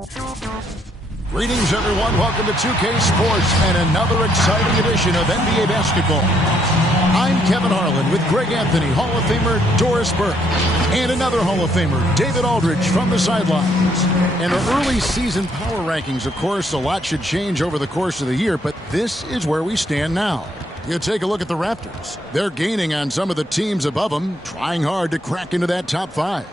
Greetings, everyone. Welcome to 2K Sports and another exciting edition of NBA basketball. I'm Kevin Harlan with Greg Anthony, Hall of Famer Doris Burke, and another Hall of Famer, David Aldridge, from the sidelines. In our early season power rankings, of course, a lot should change over the course of the year, but this is where we stand now. You take a look at the Raptors. They're gaining on some of the teams above them, trying hard to crack into that top 5.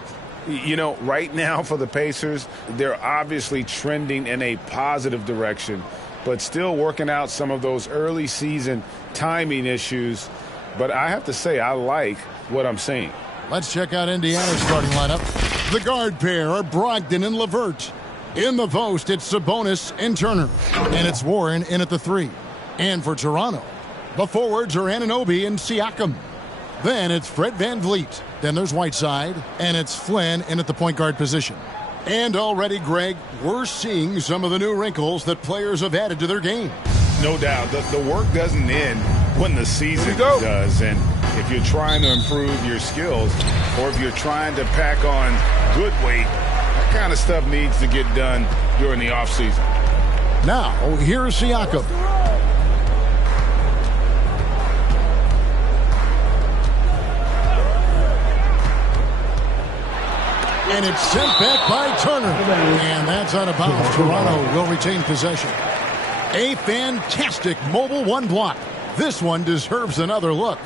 You know, right now for the Pacers, they're obviously trending in a positive direction, but still working out some of those early season timing issues. But I have to say, I like what I'm seeing. Let's check out Indiana's starting lineup. The guard pair are Brogdon and LeVert. In the post, it's Sabonis and Turner. And it's Warren in at the 3. And for Toronto, the forwards are Anunoby and Siakam. Then it's Fred VanVleet. Then there's Whiteside, and it's Flynn in at the point guard position. And already, Greg, we're seeing some of the new wrinkles that players have added to their game. No doubt. The work doesn't end when the season does. And if you're trying to improve your skills, or if you're trying to pack on good weight, that kind of stuff needs to get done during the offseason. Now, here's Siakam. And it's sent back by Turner. And that's out of bounds. Toronto will retain possession. A fantastic mobile one block. This one deserves another look.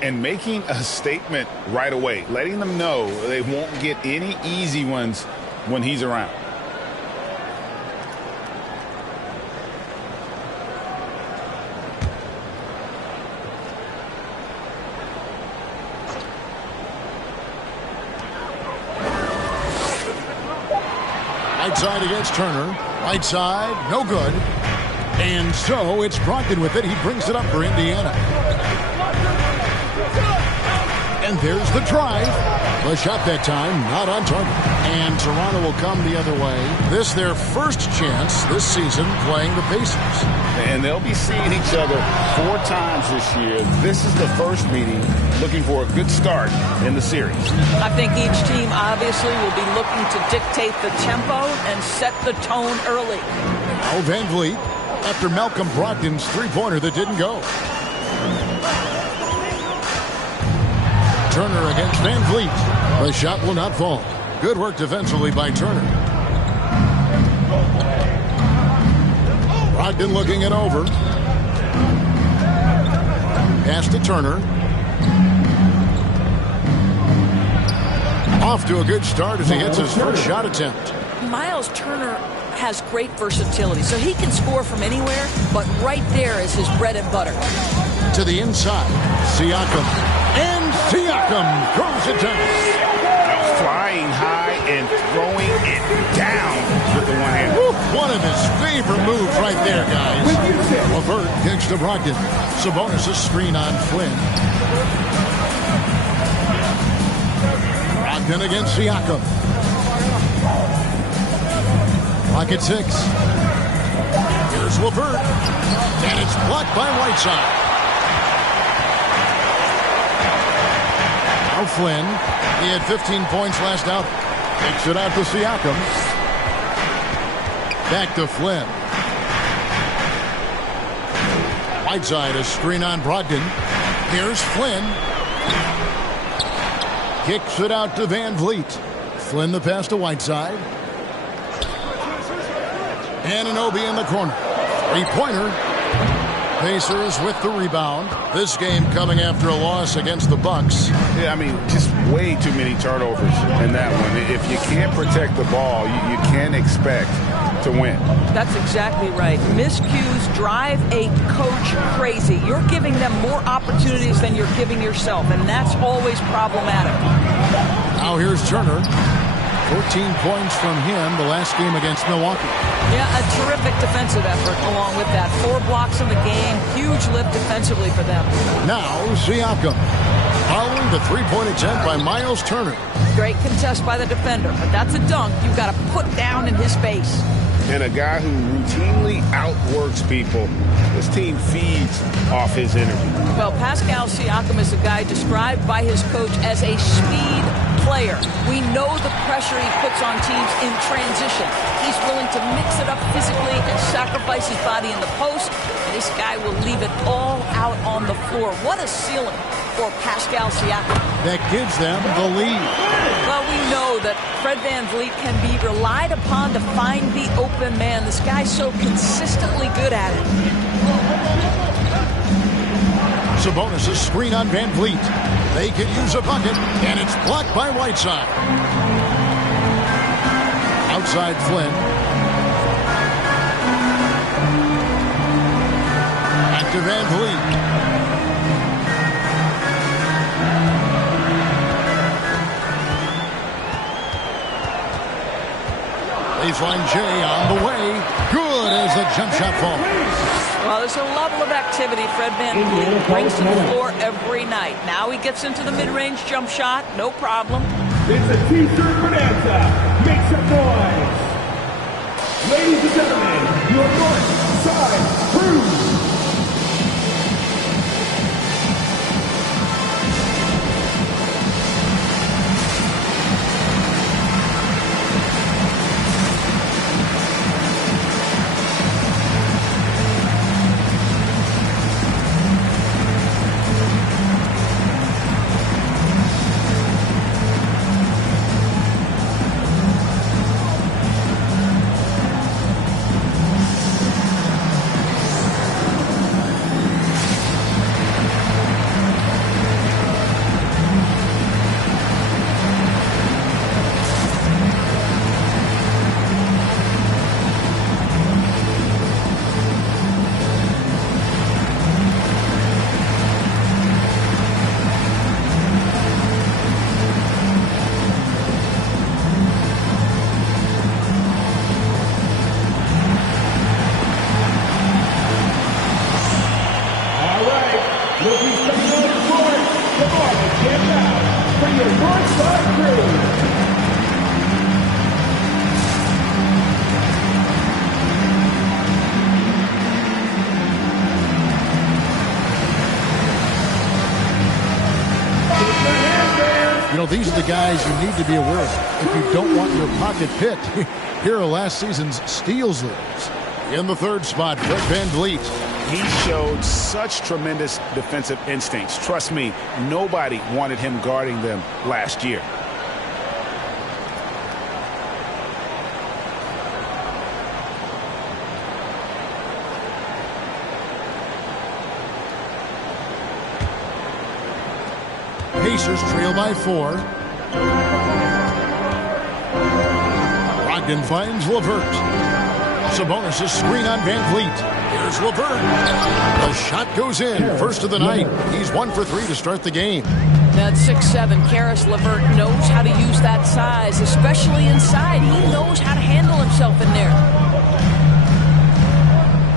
And making a statement right away, letting them know they won't get any easy ones when he's around. Right side against Turner. Right side, no good. And so it's Brogdon with it. He brings it up for Indiana. And there's the drive. The shot that time, not on target. And Toronto will come the other way. This their first chance this season playing the Pacers. And they'll be seeing each other 4 times this year. This is the first meeting, looking for a good start in the series. I think each team obviously will be looking to dictate the tempo and set the tone early. Now VanVleet after Malcolm Brogdon's three-pointer that didn't go. Turner against VanVleet. The shot will not fall. Good work defensively by Turner. Brogdon looking it over. Pass to Turner. Off to a good start as he hits his first shot attempt. Miles Turner has great versatility, so he can score from anywhere, but right there is his bread and butter. To the inside, Siakam. And Siakam throws it down. Flying high and throwing it down with the one hand. One of his favorite moves right there, guys. LeVert kicks to Brogdon. Sabonis a screen on Flynn. Brogdon against Siakam. Pocket 6. Here's LeVert. And it's blocked by Whiteside. Now Flynn. He had 15 points last out. Takes it out to Siakam. Back to Flynn. Whiteside a screen on Brogdon. Here's Flynn. Kicks it out to VanVleet. Flynn the pass to Whiteside. Anunoby in the corner. Three-pointer. Pacers with the rebound. This game coming after a loss against the Bucks. Yeah, I mean, just way too many turnovers in that one. If you can't protect the ball, you can't expect to win. That's exactly right. Miscues drive a coach crazy. You're giving them more opportunities than you're giving yourself, and that's always problematic. Now here's Turner. 14 points from him the last game against Milwaukee. Yeah, a terrific defensive effort along with that. 4 blocks in the game. Huge lift defensively for them. Now Siakam. Following the three-point attempt by Miles Turner. Great contest by the defender, but that's a dunk you've got to put down in his face. And a guy who routinely outworks people. This team feeds off his energy. Well, Pascal Siakam is a guy described by his coach as a speed player. We know the pressure he puts on teams in transition. He's willing to mix it up physically and sacrifice his body in the post. This guy will leave it all out on the floor. What a ceiling for Pascal Siakam. That gives them the lead. Well, we know that Fred VanVleet can be relied upon to find the open man. This guy's so consistently good at it. Sabonis' screen on VanVleet. They can use a bucket, and it's blocked by Whiteside. Outside Flynn. Back to VanVleet. Baseline J on the way. Good as the jump shot falls. Well, there's a level of activity Fred VanVleet brings to the floor every night. Now he gets into the mid-range jump shot. No problem. It's a T-shirt bonanza. Make some noise. Ladies and gentlemen, your North Side Crew. These are the guys you need to be aware of if you don't want your pocket picked. Here are last season's steals leaders. In the third spot, Fred VanVleet. He showed such tremendous defensive instincts. Trust me, nobody wanted him guarding them last year. Pacers trail by 4. Brogdon finds LeVert. Sabonis' screen on VanVleet. Here's LeVert. The shot goes in. First of the night. He's 1 for 3 to start the game. At 6'7", Karis LeVert knows how to use that size, especially inside. He knows how to handle himself in there.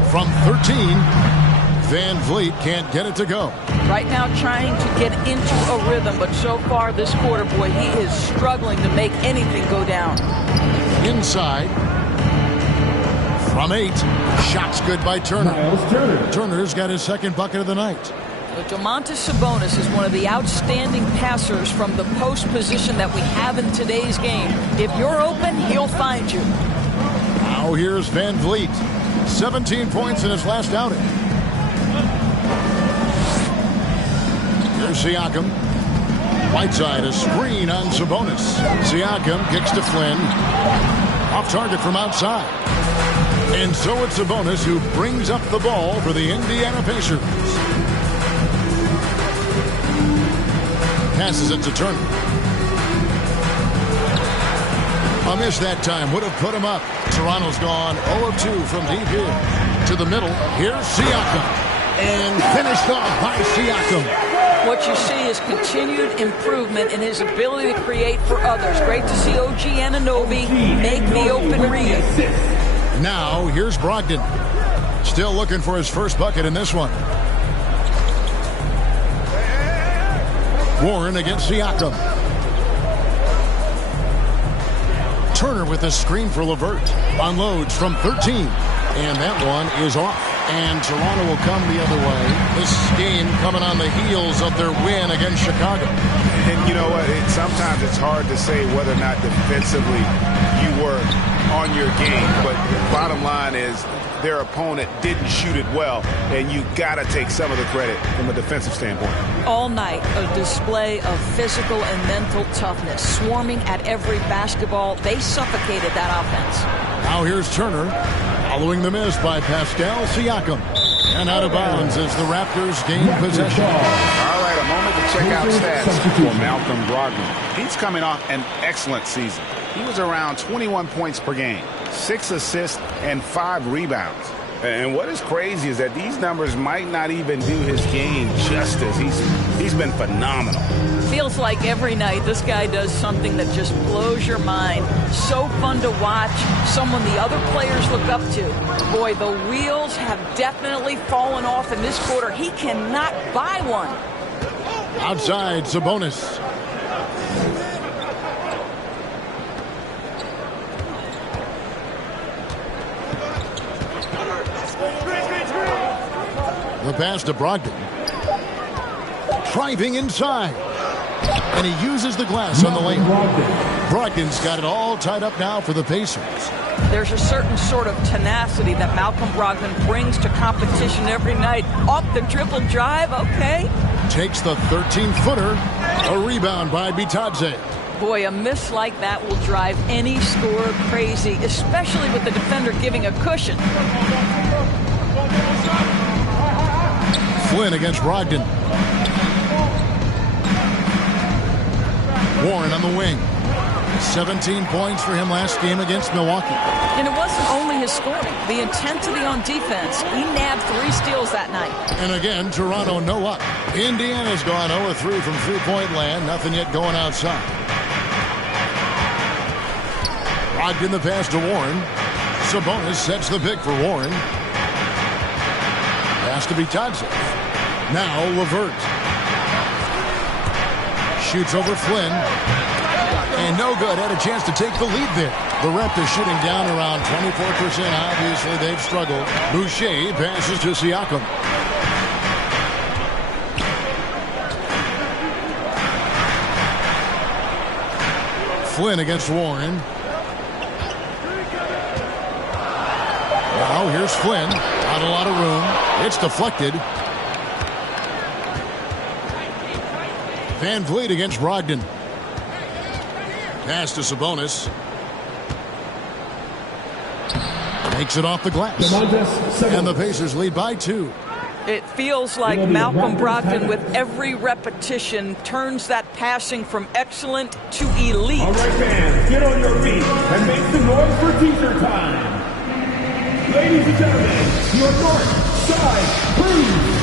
From 13, VanVleet can't get it to go. Right now trying to get into a rhythm, but so far this quarter, boy, he is struggling to make anything go down. Inside. From 8. Shots good by Turner. Turner's got his second bucket of the night. Domantas Sabonis is one of the outstanding passers from the post position that we have in today's game. If you're open, he'll find you. Now here's VanVleet. 17 points in his last outing. Here's Siakam. Whiteside, a screen on Sabonis. Siakam kicks to Flynn. Off target from outside. And so it's Sabonis who brings up the ball for the Indiana Pacers. Passes it to Turner. A miss that time would have put him up. Toronto's gone 0 of 2 from deep here. To the middle. Here's Siakam. And finished off by Siakam. What you see is continued improvement in his ability to create for others. Great to see OG Anunoby make the open read. Now, here's Brogdon. Still looking for his first bucket in this one. Warren against Siakam. Turner with a screen for LeVert. Unloads from 13. And that one is off. And Toronto will come the other way. This game coming on the heels of their win against Chicago. And you know what? Sometimes it's hard to say whether or not defensively you were on your game. But the bottom line is their opponent didn't shoot it well, and you got to take some of the credit from a defensive standpoint. All night, a display of physical and mental toughness. Swarming at every basketball, they suffocated that offense. Now here's Turner, following the miss by Pascal Siakam. And out of bounds as the Raptors gain possession. All right, a moment to check out stats for Malcolm Brogdon. He's coming off an excellent season. He was around 21 points per game, 6 assists, and 5 rebounds. And what is crazy is that these numbers might not even do his game justice. He's been phenomenal. Feels like every night this guy does something that just blows your mind. So fun to watch. Someone the other players look up to. Boy, the wheels have definitely fallen off in this quarter. He cannot buy one. Outside, Sabonis. The pass to Brogdon. Driving inside. And he uses the glass on the lane. Brogdon's got it all tied up now for the Pacers. There's a certain sort of tenacity that Malcolm Brogdon brings to competition every night. Off the dribble drive, okay. Takes the 13-footer. A rebound by Bitadze. Boy, a miss like that will drive any scorer crazy, especially with the defender giving a cushion. Flynn against Brogdon. Warren on the wing. 17 points for him last game against Milwaukee. And it wasn't only his scoring. The intensity on defense. He nabbed 3 steals that night. And again, Toronto no luck. Indiana's gone 0-3 from three-point land. Nothing yet going outside. Brogdon the pass to Warren. Sabonis sets the pick for Warren. Pass to Bitadze. Now LeVert. Shoots over Flynn. And no good. Had a chance to take the lead there. The Raptors shooting down around 24%. Obviously, they've struggled. Boucher passes to Siakam. Flynn against Warren. Now here's Flynn. Not a lot of room. It's deflected. Van Vliet against Brogdon. Pass to Sabonis. Makes it off the glass. And the Pacers lead by 2. It feels like Malcolm Brogdon, with every repetition, turns that passing from excellent to elite. All right, fans, get on your feet and make some noise for T-shirt time. Ladies and gentlemen, your North Side Crew.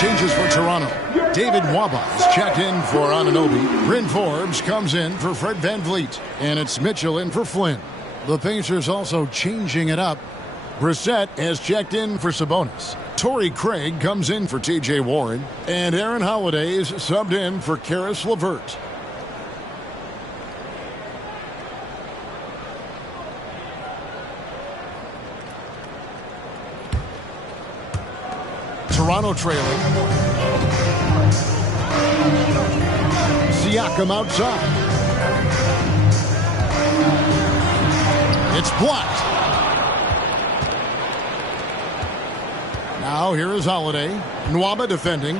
Changes for Toronto. David Waba is checked in for Anunoby. Bryn Forbes comes in for Fred Van Vliet. And it's Mitchell in for Flynn. The Pacers also changing it up. Brissett has checked in for Sabonis. Torrey Craig comes in for T.J. Warren. And Aaron Holiday is subbed in for Karis LeVert. Toronto trailing. Siakam outside. It's blocked. Now here is Holiday. Nwaba defending.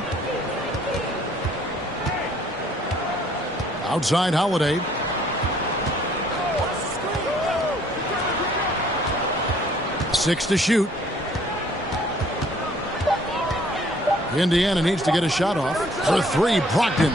Outside Holiday. Six to shoot. Indiana needs to get a shot off. For three, Brogdon.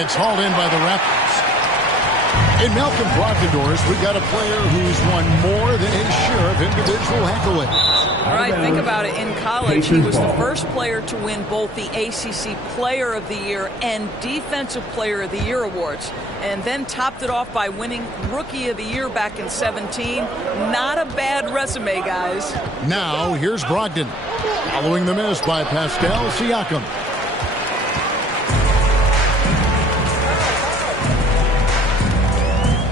It's hauled in by the Raptors. In Malcolm Brogdon, Doris, we've got a player who's won more than his share of individual accolades. All right, think about it. In college, he was the first player to win both the ACC Player of the Year and Defensive Player of the Year awards, and then topped it off by winning Rookie of the Year back in 17. Not a bad resume, guys. Now, here's Brogdon. Following the miss by Pascal Siakam.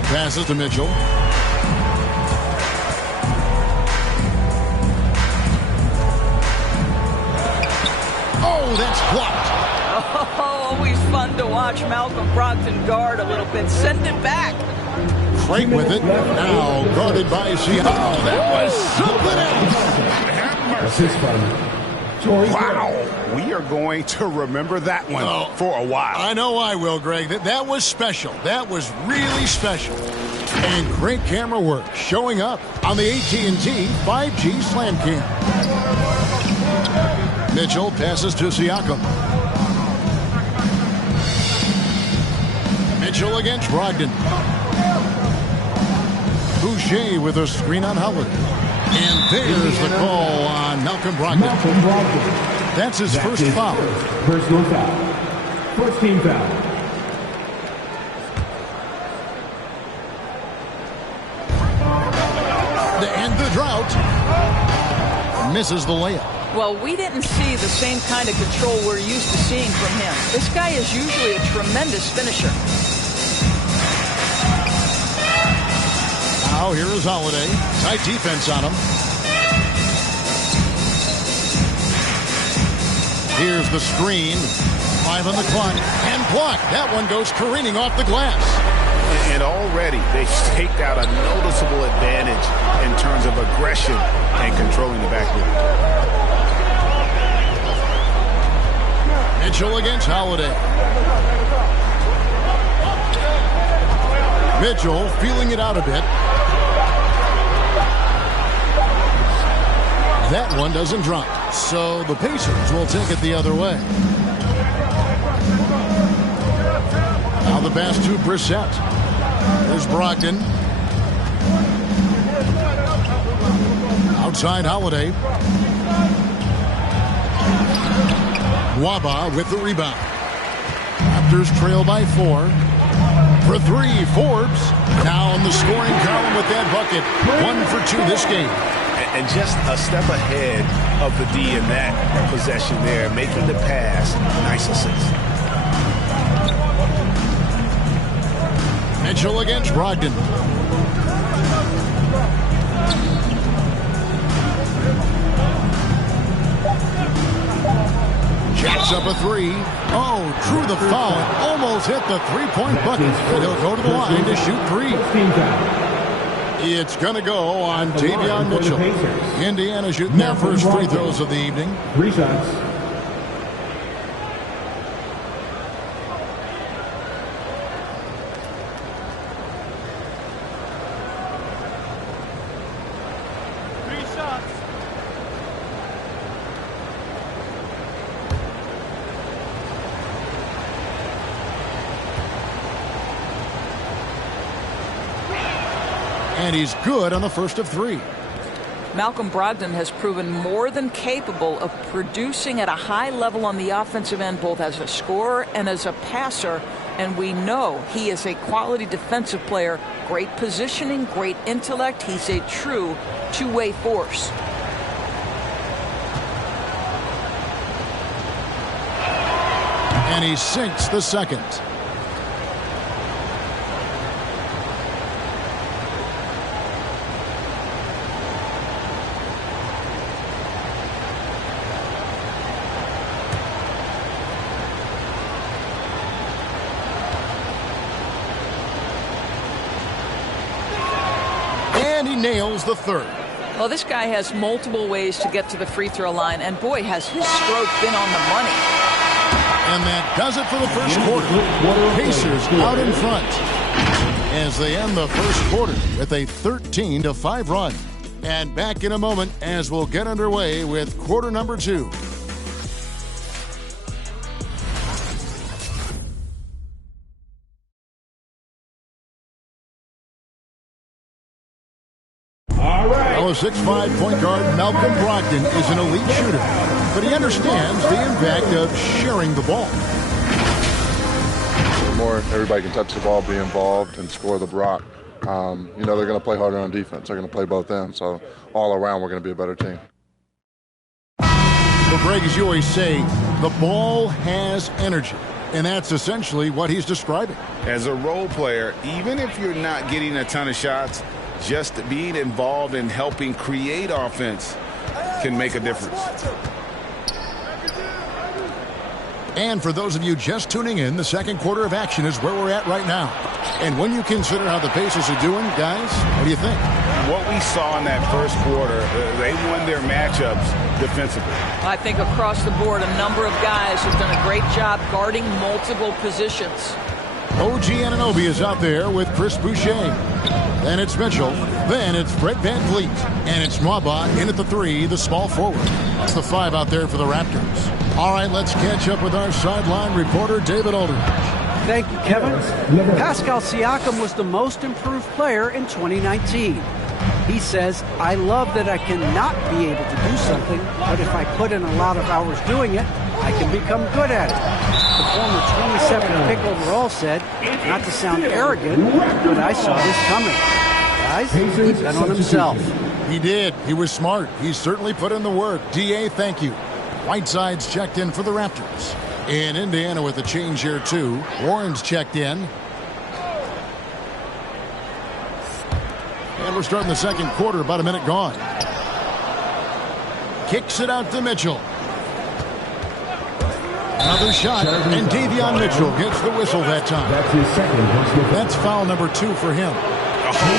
Passes to Mitchell. Oh, that's blocked. Oh, always fun to watch Malcolm Brogdon guard a little bit. Send it back. Craig with it. Now guarded by Siakam. Oh, that was something else. Wow. We are going to remember that one for a while. I know I will, Greg. That was special. That was really special. And great camera work showing up on the AT&T 5G Slam Cam. Mitchell passes to Siakam. Mitchell against Brogdon. Boucher with a screen on Howard. And there's the call on Malcolm Brogdon. That's his first foul. Personal foul. First team foul. To end the drought. Misses the layup. Well, we didn't see the same kind of control we're used to seeing from him. This guy is usually a tremendous finisher. Now here is Holiday. Tight defense on him. Here's the screen. 5 on the clock. And blocked. That one goes careening off the glass. And already they've staked out a noticeable advantage in terms of aggression and controlling the backcourt. Mitchell against Holiday. Mitchell feeling it out a bit. That one doesn't drop. So the Pacers will take it the other way. Now the pass to Brissett. There's Brogdon. Outside Holiday. Nwaba with the rebound. Raptors trail by 4. For 3, Forbes. Now in the scoring column with that bucket. 1 for 2 this game. And just a step ahead of the D in that possession there, making the pass. Nice assist. Mitchell against Brogdon. Jacks up a 3. Oh, drew the foul. Almost hit the three-point bucket. And he'll go to the line to shoot 3. It's going to go on Davion Mitchell. Indiana shooting their first free throws of the evening. 3 shots. And he's good on the first of 3. Malcolm Brogdon has proven more than capable of producing at a high level on the offensive end, both as a scorer and as a passer. And we know he is a quality defensive player. Great positioning, great intellect. He's a true two-way force. And he sinks the second. And he nails the third. Well, this guy has multiple ways to get to the free throw line, and boy, has his stroke been on the money. And that does it for the first quarter. Pacers out in front as they end the first quarter with a 13-5 run. And back in a moment as we'll get underway with quarter number 2. A 6'5" point guard Malcolm Brogdon is an elite shooter, but he understands the impact of sharing the ball. The more everybody can touch the ball, be involved, and score the rock, they're going to play harder on defense. They're going to play both ends, so all around we're going to be a better team. Well, Greg, as you always say, the ball has energy, and that's essentially what he's describing. As a role player, even if you're not getting a ton of shots, just being involved in helping create offense can make a difference. And for those of you just tuning in, the second quarter of action is where we're at right now. And when you consider how the Pacers are doing, guys, what do you think? What we saw in that first quarter, they won their matchups defensively. I think across the board, a number of guys have done a great job guarding multiple positions. OG Anunoby is out there with Chris Boucher. Then it's Mitchell. Then it's Brett Van Vliet. And it's Mwaba in at the 3, the small forward. It's the 5 out there for the Raptors. All right, let's catch up with our sideline reporter, David Aldridge. Thank you, Kevin. Pascal Siakam was the most improved player in 2019. He says, I love that I cannot be able to do something, but if I put in a lot of hours doing it, I can become good at it. The former 27th pick overall said, not to sound arrogant, but I saw this coming. Guys, he bet on himself. He did. He was smart. He certainly put in the work. D.A., thank you. Whiteside's checked in for the Raptors. In Indiana with a change here, too. Warren's checked in. And we're starting the second quarter, about a minute gone. Kicks it out to Mitchell. Another shot, and Davion Mitchell gets the whistle that time. That's his second. That's foul number 2 for him.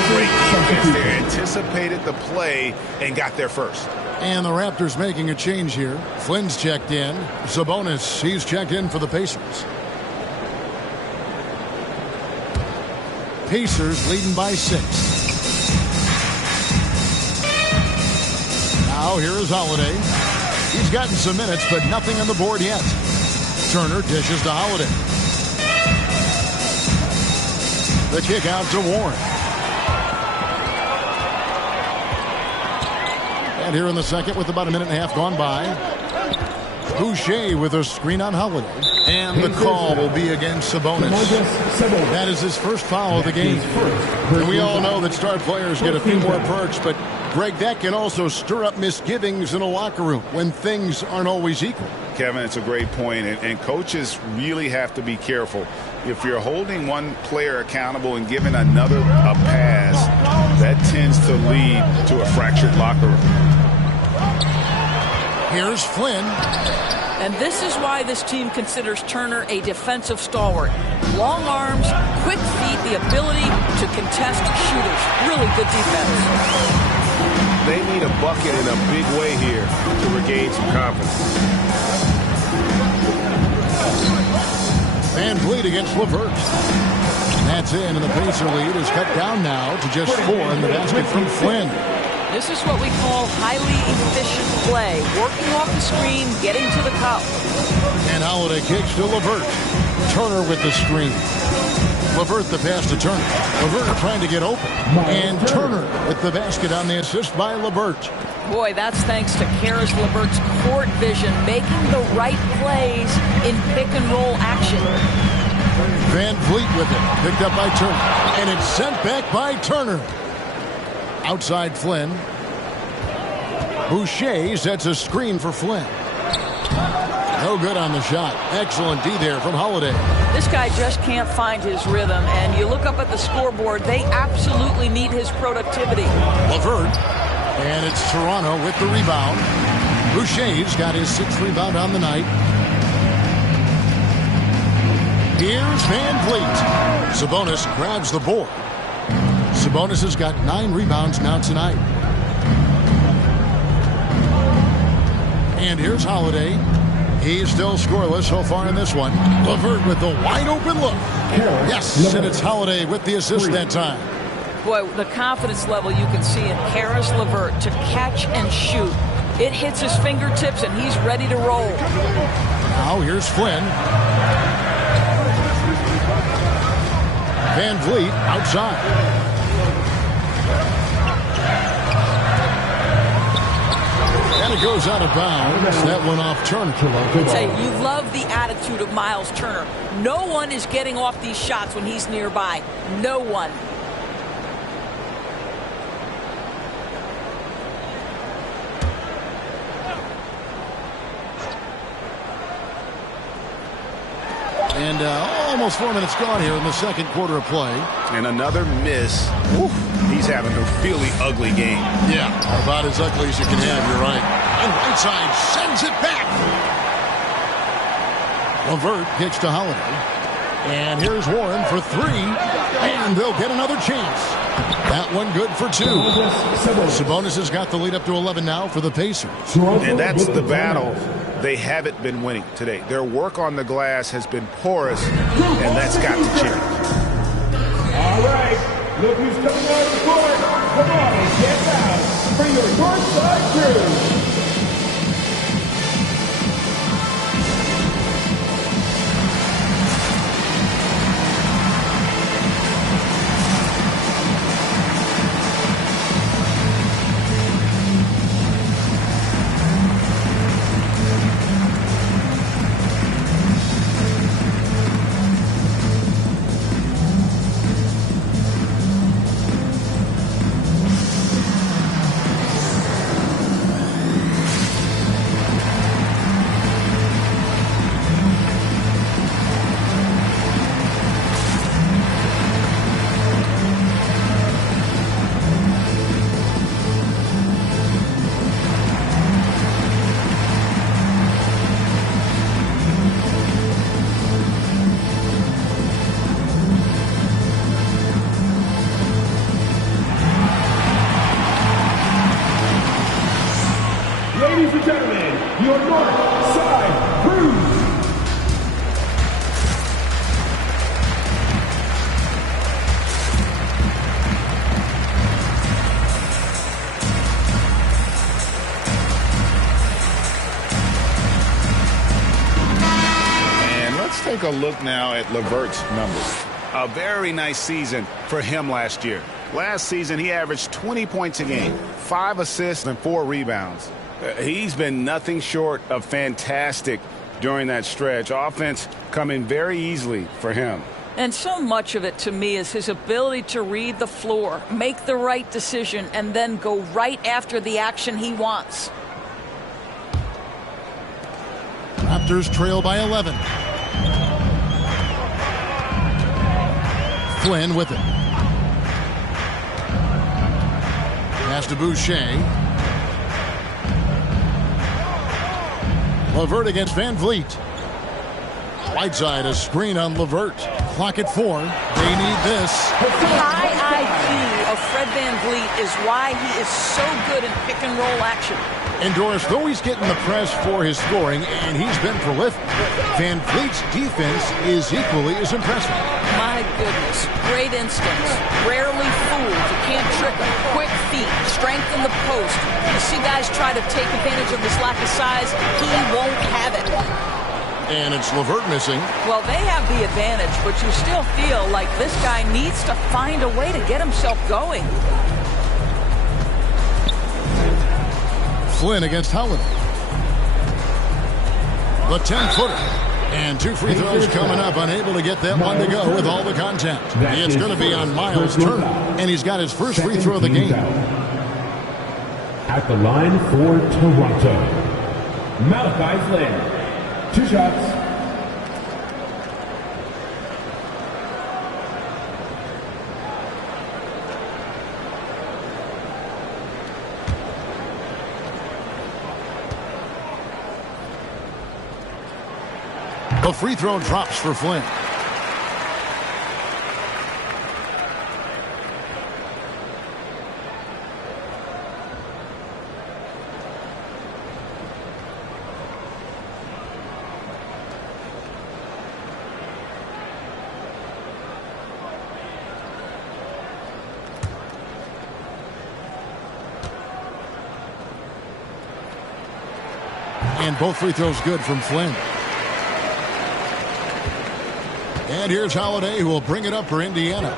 Great defense there. Anticipated the play and got there first. And the Raptors making a change here. Flynn's checked in. Sabonis, he's checked in for the Pacers. Pacers leading by 6. Now here is Holiday. He's gotten some minutes, but nothing on the board yet. Turner dishes to Holiday. The kick out to Warren. And here in the second with about a minute and a half gone by. Boucher with a screen on Holiday. And the call will be against Sabonis. That is his first foul of the game. And we all know that star players get a few more perks, but Greg, that can also stir up misgivings in a locker room when things aren't always equal. Kevin, it's a great point, and coaches really have to be careful. If you're holding one player accountable and giving another a pass, that tends to lead to a fractured locker room. Here's Flynn. And this is why this team considers Turner a defensive stalwart. Long arms, quick feet, the ability to contest shooters. Really good defense. They need a bucket in a big way here to regain some confidence. Van Vliet against LeVert. And that's in, and the Pacer lead is cut down now to just 4 in the basket from Flynn. This is what we call highly efficient play. Working off the screen, getting to the cup. And Holiday kicks to LeVert. Turner with the screen. LeVert the pass to Turner. LeVert trying to get open. And Turner with the basket on the assist by LeVert. Boy, that's thanks to Karis LeVert's court vision, making the right plays in pick-and-roll action. Van Vliet with it. Picked up by Turner. And it's sent back by Turner. Outside Flynn. Boucher sets a screen for Flynn. No good on the shot. Excellent D there from Holiday. This guy just can't find his rhythm, and you look up at the scoreboard, they absolutely need his productivity. LeVert. And it's Toronto with the rebound. Boucher's got his 6th rebound on the night. Here's Van Vliet. Sabonis grabs the board. Sabonis has got 9 rebounds now tonight. And here's Holiday. He's still scoreless so far in this one. LeVert with the wide open look. Yes, and it's Holiday with the assist that time. Boy, the confidence level you can see in Karis LeVert to catch and shoot. It hits his fingertips and he's ready to roll. Now here's Flynn. Van Vliet outside. And it goes out of bounds. That one off Turner. I tell you, you love the attitude of Miles Turner. No one is getting off these shots when he's nearby. No one. And almost 4 minutes gone here in the second quarter of play. And another miss. Oof, he's having a really ugly game. Yeah, about as ugly as you can have, you're right. And Whiteside sends it back. LeVert kicks to Holiday. And here's Warren for 3. And they'll get another chance. That one good for 2. Sabonis has got the lead up to 11 now for the Pacers. And that's the battle they haven't been winning today. Their work on the glass has been porous, and that's got to change. All right, look who's coming on the court. Come on and get out for your Northside crew. Ladies and gentlemen, your North Side Crew. And let's take a look now at LeVert's numbers. A very nice season for him last year. Last season, he averaged 20 points a game, 5 assists, and 4 rebounds. He's been nothing short of fantastic during that stretch. Offense coming very easily for him. And so much of it to me is his ability to read the floor, make the right decision, and then go right after the action he wants. Raptors trail by 11. Flynn with it. Pass to Boucher. LeVert against Van Vliet. Whiteside, a screen on LeVert. Clock at 4. They need this. High IQ of Fred Van Vliet is why he is so good in pick and roll action. And Doris, though he's getting the press for his scoring, and he's been prolific, Van Vliet's defense is equally as impressive. My goodness, great instincts, rarely fooled, you can't trick him, quick feet, strength in the post. You see guys try to take advantage of his lack of size, he won't have it. And it's LeVert missing. Well, they have the advantage, but you still feel like this guy needs to find a way to get himself going. Flynn against Holiday. The 10-footer. And 2 free throws coming up. Unable to get that one to go with all the contact. It's going to be on Miles Turner. And he's got his first free throw of the game. At the line for Toronto, Malachi Flynn. 2 shots. The free throw drops for Flynn. And both free throws good from Flynn. And here's Holiday, who will bring it up for Indiana.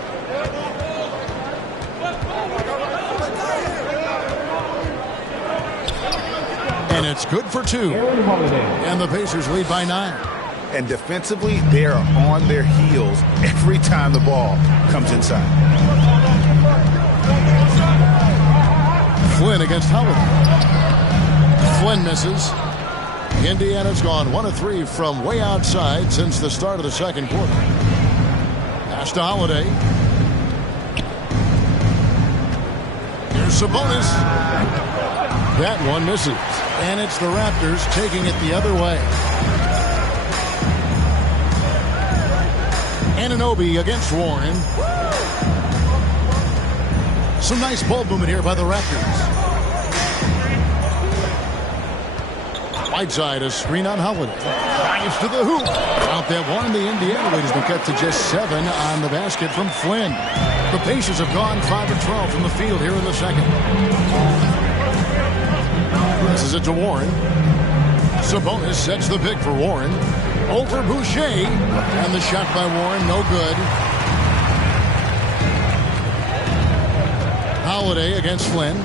And it's good for 2. And the Pacers lead by 9. And defensively, they are on their heels every time the ball comes inside. Flynn against Holiday. Flynn misses. Indiana's gone 1 of 3 from way outside since the start of the second quarter. Pass to Holiday. Here's Sabonis. That one misses. And it's the Raptors taking it the other way. Anunoby against Warren. Some nice ball movement here by the Raptors. Whiteside, a screen on Holiday. Drives to the hoop. Out that one, the Indiana lead has been cut to just 7 on the basket from Flynn. The Pacers have gone 5 of 12 from the field here in the second. This is it to Warren. Sabonis sets the pick for Warren. Over Boucher. And the shot by Warren, no good. Holiday against Flynn.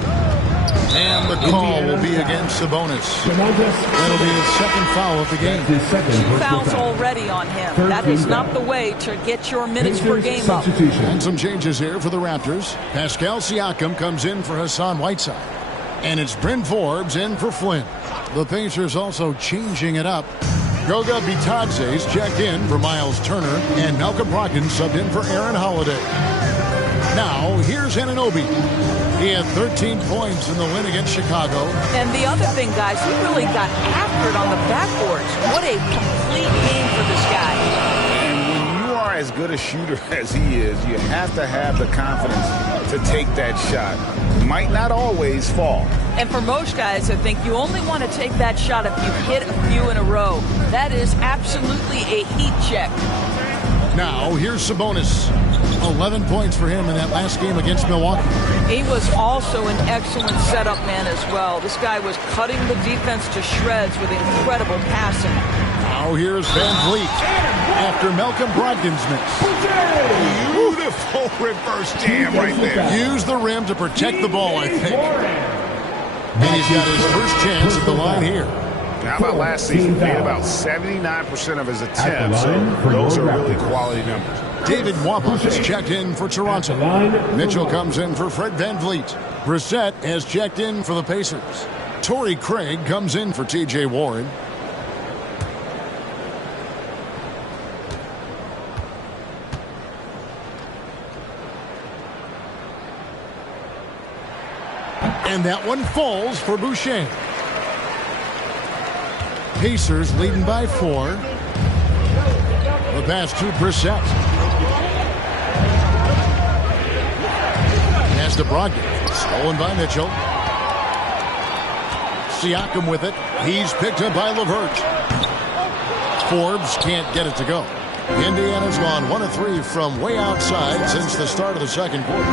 And the call will be against Sabonis. That'll be his second foul of the game. 2 fouls already on him. That is not the way to get your minutes per game up. And some changes here for the Raptors. Pascal Siakam comes in for Hassan Whiteside. And it's Bryn Forbes in for Flynn. The Pacers also changing it up. Goga Bitadze's checked in for Miles Turner. And Malcolm Brogdon subbed in for Aaron Holiday. Now, here's Anunoby. He had 13 points in the win against Chicago. And the other thing, guys, he really got after it on the backboards. What a complete game for this guy. And when you are as good a shooter as he is, you have to have the confidence to take that shot. Might not always fall. And for most guys, I think you only want to take that shot if you hit a few in a row. That is absolutely a heat check. Now, here's Sabonis. 11 points for him in that last game against Milwaukee. He was also an excellent setup man as well. This guy was cutting the defense to shreds with incredible passing. Now here's Van Vliet after Malcolm Brogdon's miss. Beautiful reverse jam right there. Use the rim to protect the ball, I think. And he's got his first chance at the line here. How about last season? He made about 79% of his attempts, so those are really quality numbers. David Wabba has checked in for Toronto. Mitchell comes in for Fred Van Vliet. Brissett has checked in for the Pacers. Torrey Craig comes in for T.J. Warren. And that one falls for Boucher. Pacers leading by 4. The pass to Brissett. Pass to Brogdon. Stolen by Mitchell. Siakam with it. He's picked up by LeVert. Forbes can't get it to go. Indiana's gone 1 of 3 from way outside since the start of the second quarter.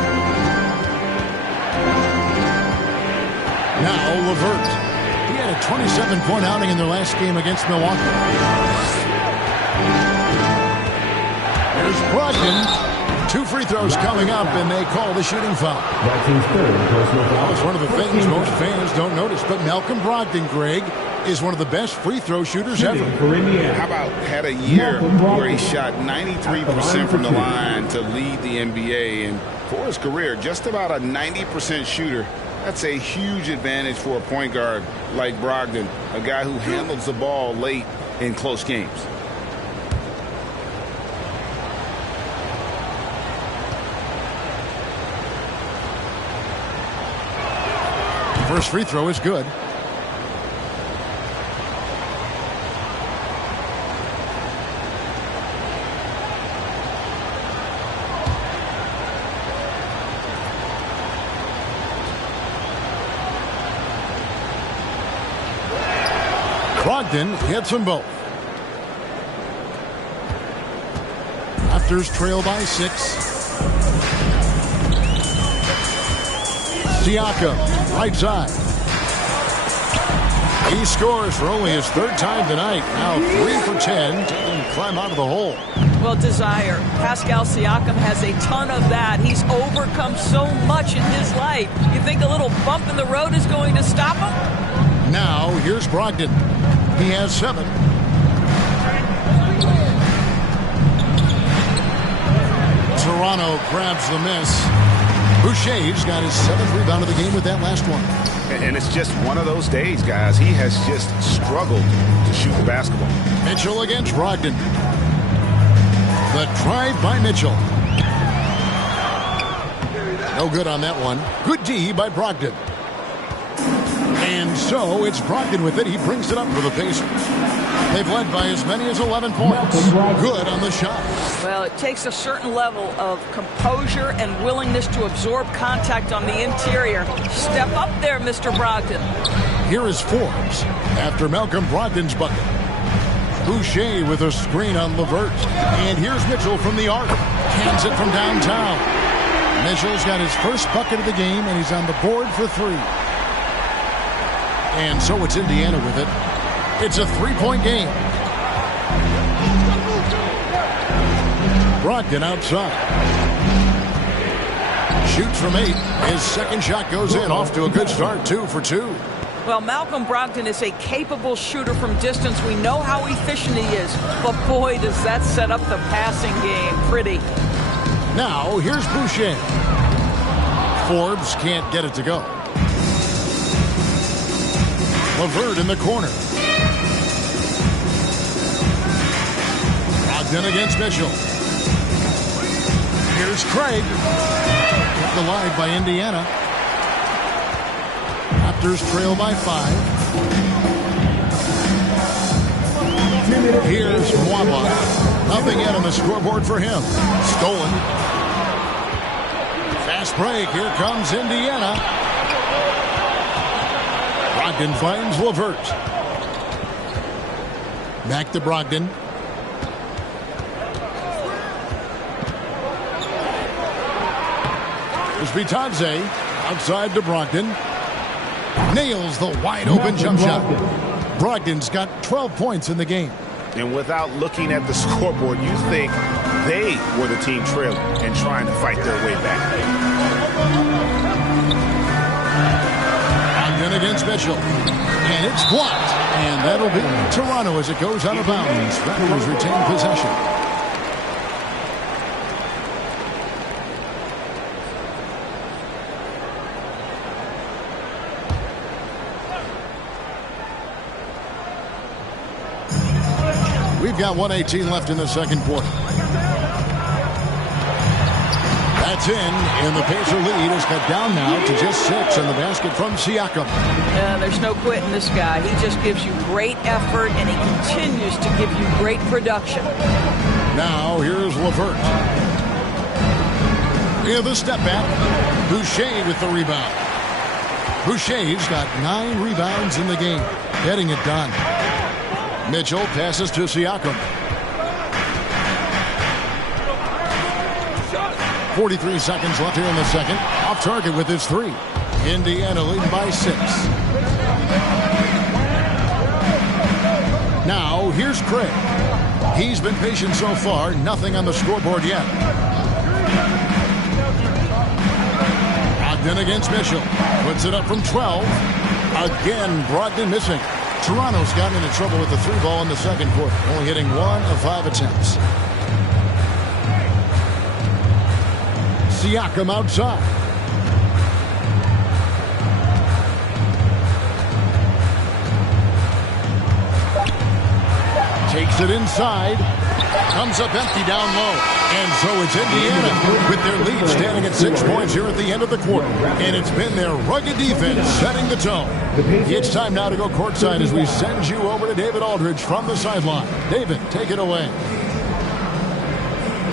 Now LeVert. He had a 27-point outing in their last game against Milwaukee. There's Brogdon. 2 free throws coming up, and they call the shooting foul. That's his third personal foul. It's one of the things most fans don't notice, but Malcolm Brogdon, Greg, is one of the best free throw shooters ever. How about had a year where he shot 93% from the line to lead the NBA, and for his career, just about a 90% shooter. That's a huge advantage for a point guard like Brogdon, a guy who handles the ball late in close games. First free throw is good. Brogdon hits them both. Raptors trail by 6. Siakam, right side. He scores for only his third time tonight. Now 3 for 10. Didn't climb out of the hole. Well, desire. Pascal Siakam has a ton of that. He's overcome so much in his life. You think a little bump in the road is going to stop him? Now, here's Brogdon. He has 7. Toronto grabs the miss. Boucher's got his 7th rebound of the game with that last one. And it's just one of those days, guys. He has just struggled to shoot the basketball. Mitchell against Brogdon. The drive by Mitchell. No good on that one. Good D by Brogdon. And so it's Brogdon with it. He brings it up for the Pacers. They've led by as many as 11 points. Good on the shot. Well, it takes a certain level of composure and willingness to absorb contact on the interior. Step up there, Mr. Brogdon. Here is Forbes after Malcolm Brogdon's bucket. Boucher with a screen on LeVert. And here's Mitchell from the arc. Hands it from downtown. Mitchell's got his first bucket of the game, and he's on the board for 3. And so it's Indiana with it. It's a 3-point game. Brogdon outside. Shoots from 8. His second shot goes in. Off to a good start. 2 for 2. Well, Malcolm Brogdon is a capable shooter from distance. We know how efficient he is. But boy, does that set up the passing game. Pretty. Now, here's Boucher. Forbes can't get it to go. LeVert in the corner. Brogdon against Mitchell. Here's Craig. Kept alive by Indiana. Raptors trail by 5. Here's Mwamba. Nothing yet on the scoreboard for him. Stolen. Fast break. Here comes Indiana. Brogdon finds LeVert. Back to Brogdon. There's Bitadze. Outside to Brogdon. Nails the wide-open jump shot. Brogdon's got 12 points in the game. And without looking at the scoreboard, you think they were the team trailing and trying to fight their way back. Brogdon against Mitchell. And it's blocked. And that'll be Toronto as it goes out of bounds. Raptors retain possession. We've got 1:18 left in the second quarter. That's in, and the Pacer lead is cut down now to just 6 on the basket from Siakam. There's no quitting this guy. He just gives you great effort, and he continues to give you great production. Now here's LeVert. Yeah, the step back. Boucher with the rebound. Boucher's got 9 rebounds in the game, getting it done. Mitchell passes to Siakam. 43 seconds left here in the second. Off target with his 3. Indiana leading by 6. Now here's Craig. He's been patient so far. Nothing on the scoreboard yet. Brogdon against Mitchell. Puts it up from 12. Again, Brogdon missing. Toronto's gotten into trouble with the 3 ball in the second quarter, only hitting 1 of 5 attempts. Siakam outside. Takes it inside. Comes up empty down low. And so it's Indiana with their lead standing at 6 points here at the end of the quarter. And it's been their rugged defense setting the tone. It's time now to go courtside as we send you over to David Aldridge from the sideline. David, take it away.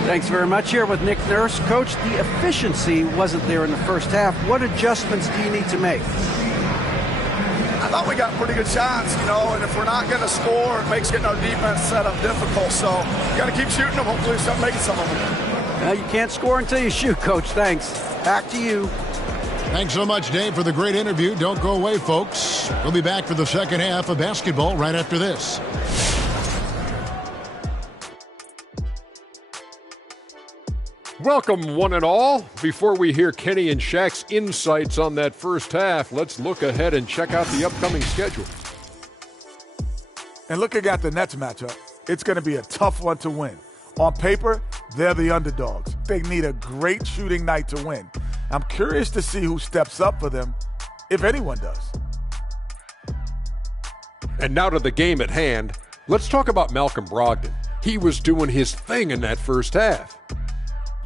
Thanks very much. Here with Nick Nurse. Coach, the efficiency wasn't there in the first half. What adjustments do you need to make? I thought we got pretty good shots, and if we're not going to score, it makes getting our defense set up difficult. So you got to keep shooting them. Hopefully, start making some of them. You can't score until you shoot, Coach. Thanks. Back to you. Thanks so much, Dave, for the great interview. Don't go away, folks. We'll be back for the second half of basketball right after this. Welcome, one and all. Before we hear Kenny and Shaq's insights on that first half, let's look ahead and check out the upcoming schedule. And looking at the Nets matchup, it's going to be a tough one to win. On paper, they're the underdogs. They need a great shooting night to win. I'm curious to see who steps up for them, if anyone does. And now to the game at hand. Let's talk about Malcolm Brogdon. He was doing his thing in that first half.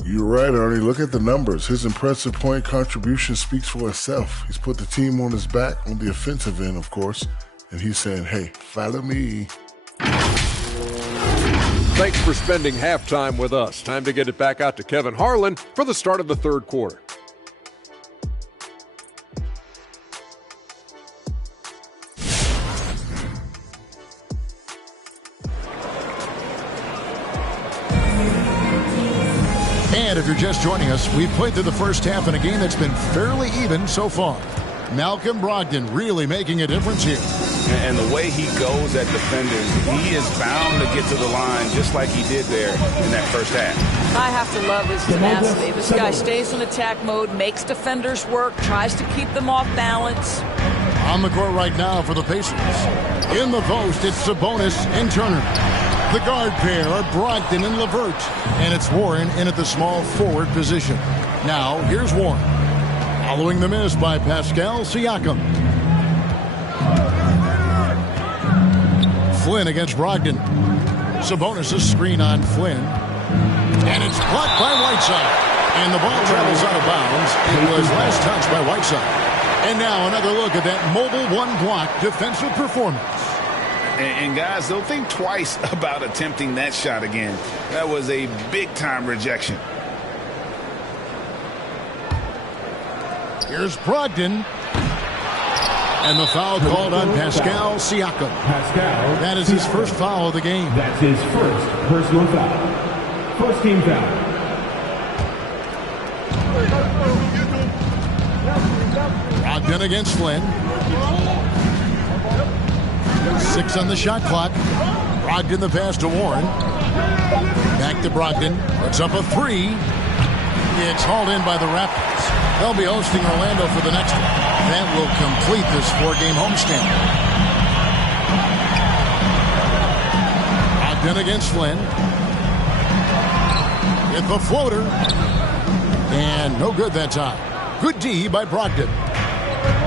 You're right, Arnie. Look at the numbers. His impressive point contribution speaks for itself. He's put the team on his back on the offensive end, of course, and he's saying, hey, follow me. Thanks for spending halftime with us. Time to get it back out to Kevin Harlan for the start of the third quarter. And if you're just joining us, we've played through the first half in a game that's been fairly even so far. Malcolm Brogdon really making a difference here. And the way he goes at defenders, he is bound to get to the line just like he did there in that first half. I have to love his tenacity. This guy stays in attack mode, makes defenders work, tries to keep them off balance. On the court right now for the Pacers. In the post, it's Sabonis and Turner. The guard pair are Brogdon and LeVert. And it's Warren in at the small forward position. Now, here's Warren. Following the miss by Pascal Siakam. Flynn against Brogdon. Sabonis' screen on Flynn. And it's blocked by Whiteside. And the ball travels out of bounds. It was last touched by Whiteside. And now another look at that mobile one-block defensive performance. And guys, they'll think twice about attempting that shot again. That was a big-time rejection. Here's Brogdon. And the foul called on Pascal Siakam. That is his first foul of the game. That's his first personal foul. First team foul. Brogdon against Flynn. 6 on the shot clock. Brogdon the pass to Warren. Back to Brogdon. Puts up a 3. It's hauled in by the Raptors. They'll be hosting Orlando for the next one. That will complete this 4-game homestand. Brogdon against Flynn. Hit the floater. And no good that time. Good D by Brogdon.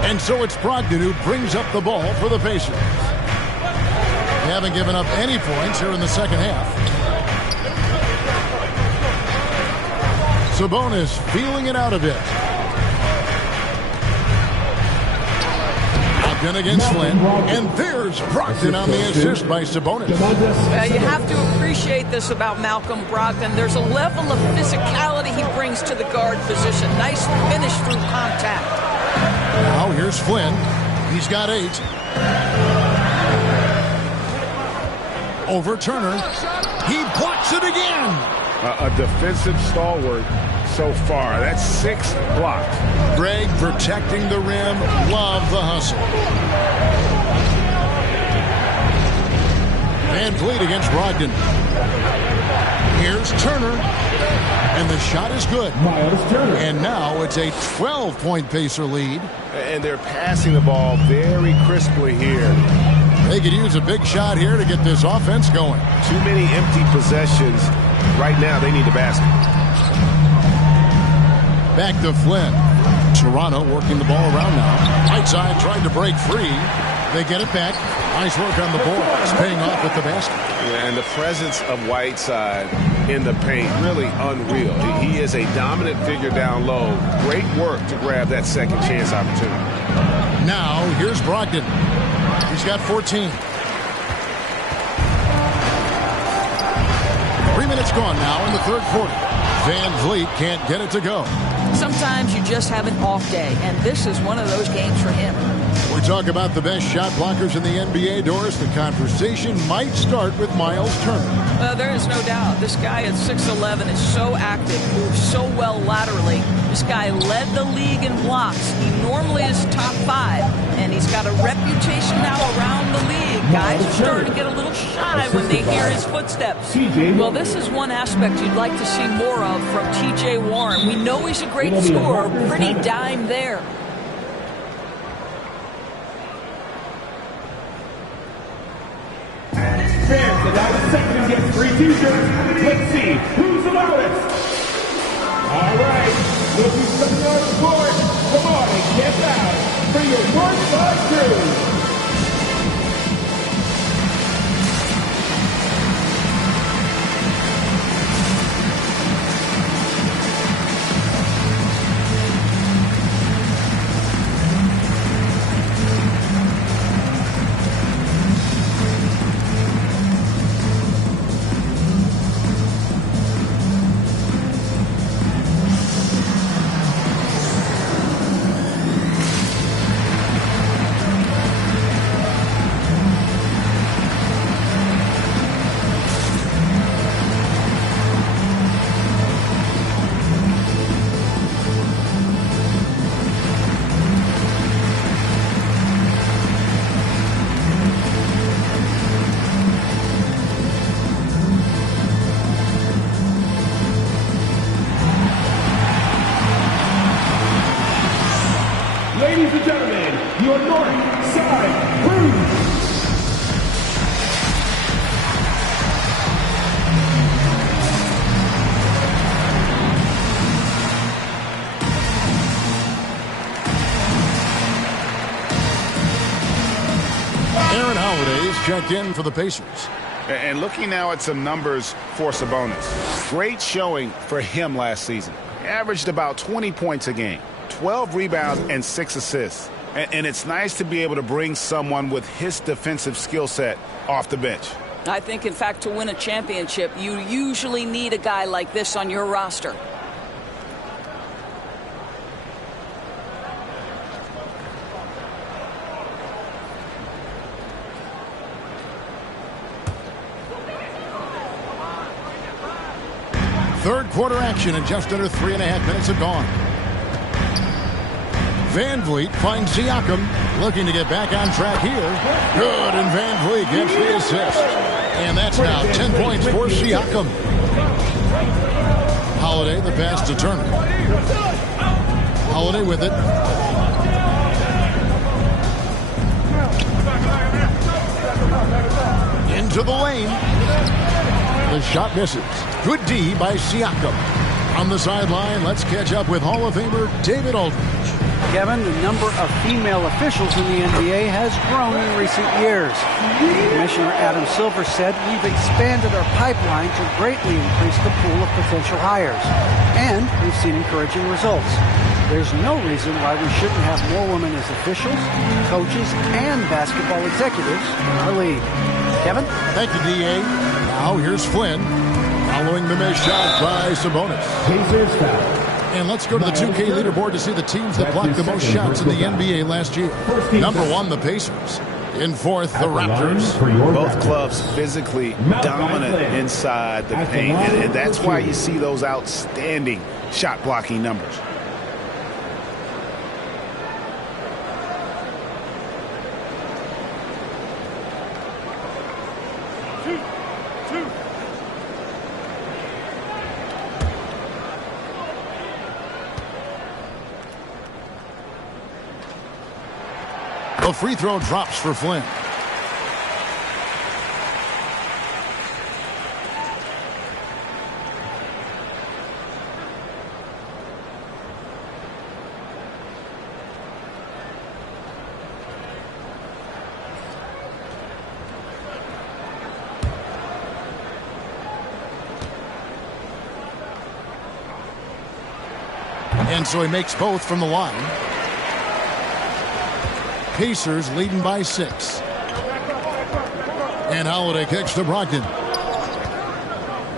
And so it's Brogdon who brings up the ball for the Pacers. They haven't given up any points here in the second half. Sabonis feeling it out a bit. Brogdon against Flynn. And there's Brogdon on the assist by Sabonis. You have to appreciate this about Malcolm Brogdon. There's a level of physicality he brings to the guard position. Nice finish through contact. Now here's Flynn. He's got 8. Over Turner. He blocks it again. A defensive stalwart so far. That's 6 blocked. Greg protecting the rim. Love the hustle. Van Vliet against Brogdon. Here's Turner. And the shot is good. And now it's a 12-point Pacer lead. And they're passing the ball very crisply here. They could use a big shot here to get this offense going. Too many empty possessions. Right now, they need a basket. Back to Flynn. Toronto working the ball around now. Whiteside tried to break free. They get it back. Nice work on the boards. Paying off with the basket. Yeah, and the presence of Whiteside in the paint, really unreal. He is a dominant figure down low. Great work to grab that second chance opportunity. Now, here's Brogdon. He's got 14. 3 minutes gone now in the third quarter. Van Vliet can't get it to go. Sometimes you just have an off day, and this is one of those games for him. We talk about the best shot blockers in the NBA, Doris. The conversation might start with Miles Turner. There is no doubt. This guy at 6'11" is so active, moves so well laterally. This guy led the league in blocks. He normally is top 5, and he's got a reputation now around the league. Guys are starting to get a little shy when they hear his footsteps. Well, this is one aspect you'd like to see more of from T.J. Warren. We know he's a great scorer, pretty dime there. Fans, allow the second and get free t-shirts. Let's see who's the loudest. All right, looking something on the court. Come on and get out for your Northside crew. Ladies and gentlemen, your North Side Crew. Aaron Holiday's checked in for the Pacers. And looking now at some numbers for Sabonis. Great showing for him last season. Averaged about 20 points a game, 12 rebounds, and 6 assists. And it's nice to be able to bring someone with his defensive skill set off the bench. I think, in fact, to win a championship, you usually need a guy like this on your roster. Third quarter action and just under 3.5 minutes have gone. Van Vliet finds Siakam, looking to get back on track here. Good, and Van Vliet gets the assist. And that's now 10 points for Siakam. Holiday, the pass to Turner. Holiday with it. Into the lane. The shot misses. Good D by Siakam. On the sideline, let's catch up with Hall of Famer David Aldridge. Kevin, the number of female officials in the NBA has grown in recent years. Commissioner Adam Silver said, "We've expanded our pipeline to greatly increase the pool of potential hires, and we've seen encouraging results. There's no reason why we shouldn't have more women as officials, coaches, and basketball executives in our league." Kevin? Thank you, D.A. Now here's Flynn, following the missed shot by Sabonis. Pacers foul. And let's go to the 2K leaderboard to see the teams that blocked the most shots in the NBA last year. Number 1, the Pacers. In 4th, the Raptors. Both clubs physically dominant inside the paint, and that's why you see those outstanding shot blocking numbers. The free throw drops for Flynn. And so he makes both from the line. Pacers leading by 6. And Holiday kicks to Brogdon.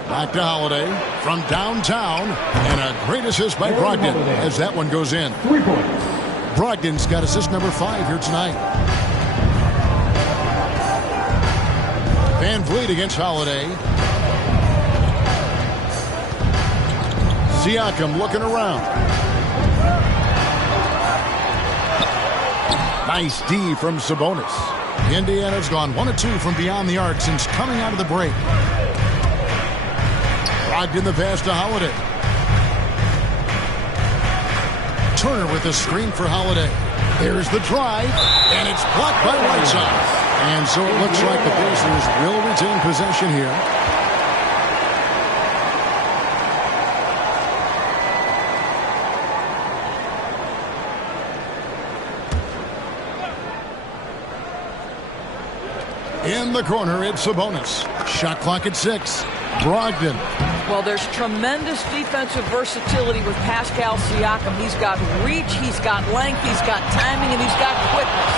Back to Holiday from downtown. And a great assist by Brogdon as that one goes in. 3 points. Brogdon's got assist number 5 here tonight. Van Vliet against Holiday. Siakam looking around. Nice D from Sabonis. Indiana's gone 1 of 2 from beyond the arc since coming out of the break. Brogdon the pass to Holiday. Turner with a screen for Holiday. There's the drive, and it's blocked by Whiteside. And so it looks like the Pacers will retain possession here. In the corner, it's Sabonis. Shot clock at 6. Brogdon. Well, there's tremendous defensive versatility with Pascal Siakam. He's got reach, he's got length, he's got timing, and he's got quickness.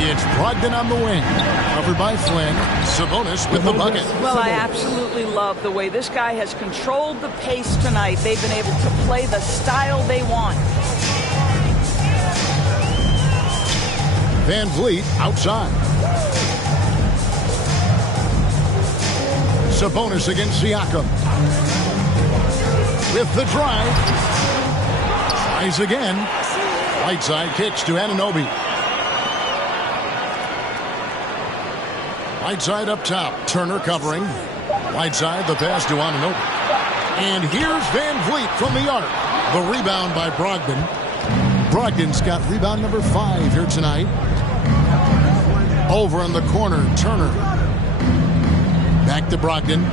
It's Brogdon on the wing. Covered by Flynn. Sabonis with the bucket. Well, I absolutely love the way this guy has controlled the pace tonight. They've been able to play the style they want. Van Vliet outside. Sabonis against Siakam. With the drive. Tries again. Whiteside kicks to Anunoby. Whiteside up top. Turner covering. Whiteside the pass to Anunoby. And here's Van Vliet from the arc. The rebound by Brogdon. Brogdon's got rebound number 5 here tonight. Over in the corner, Turner. Back to Brogdon.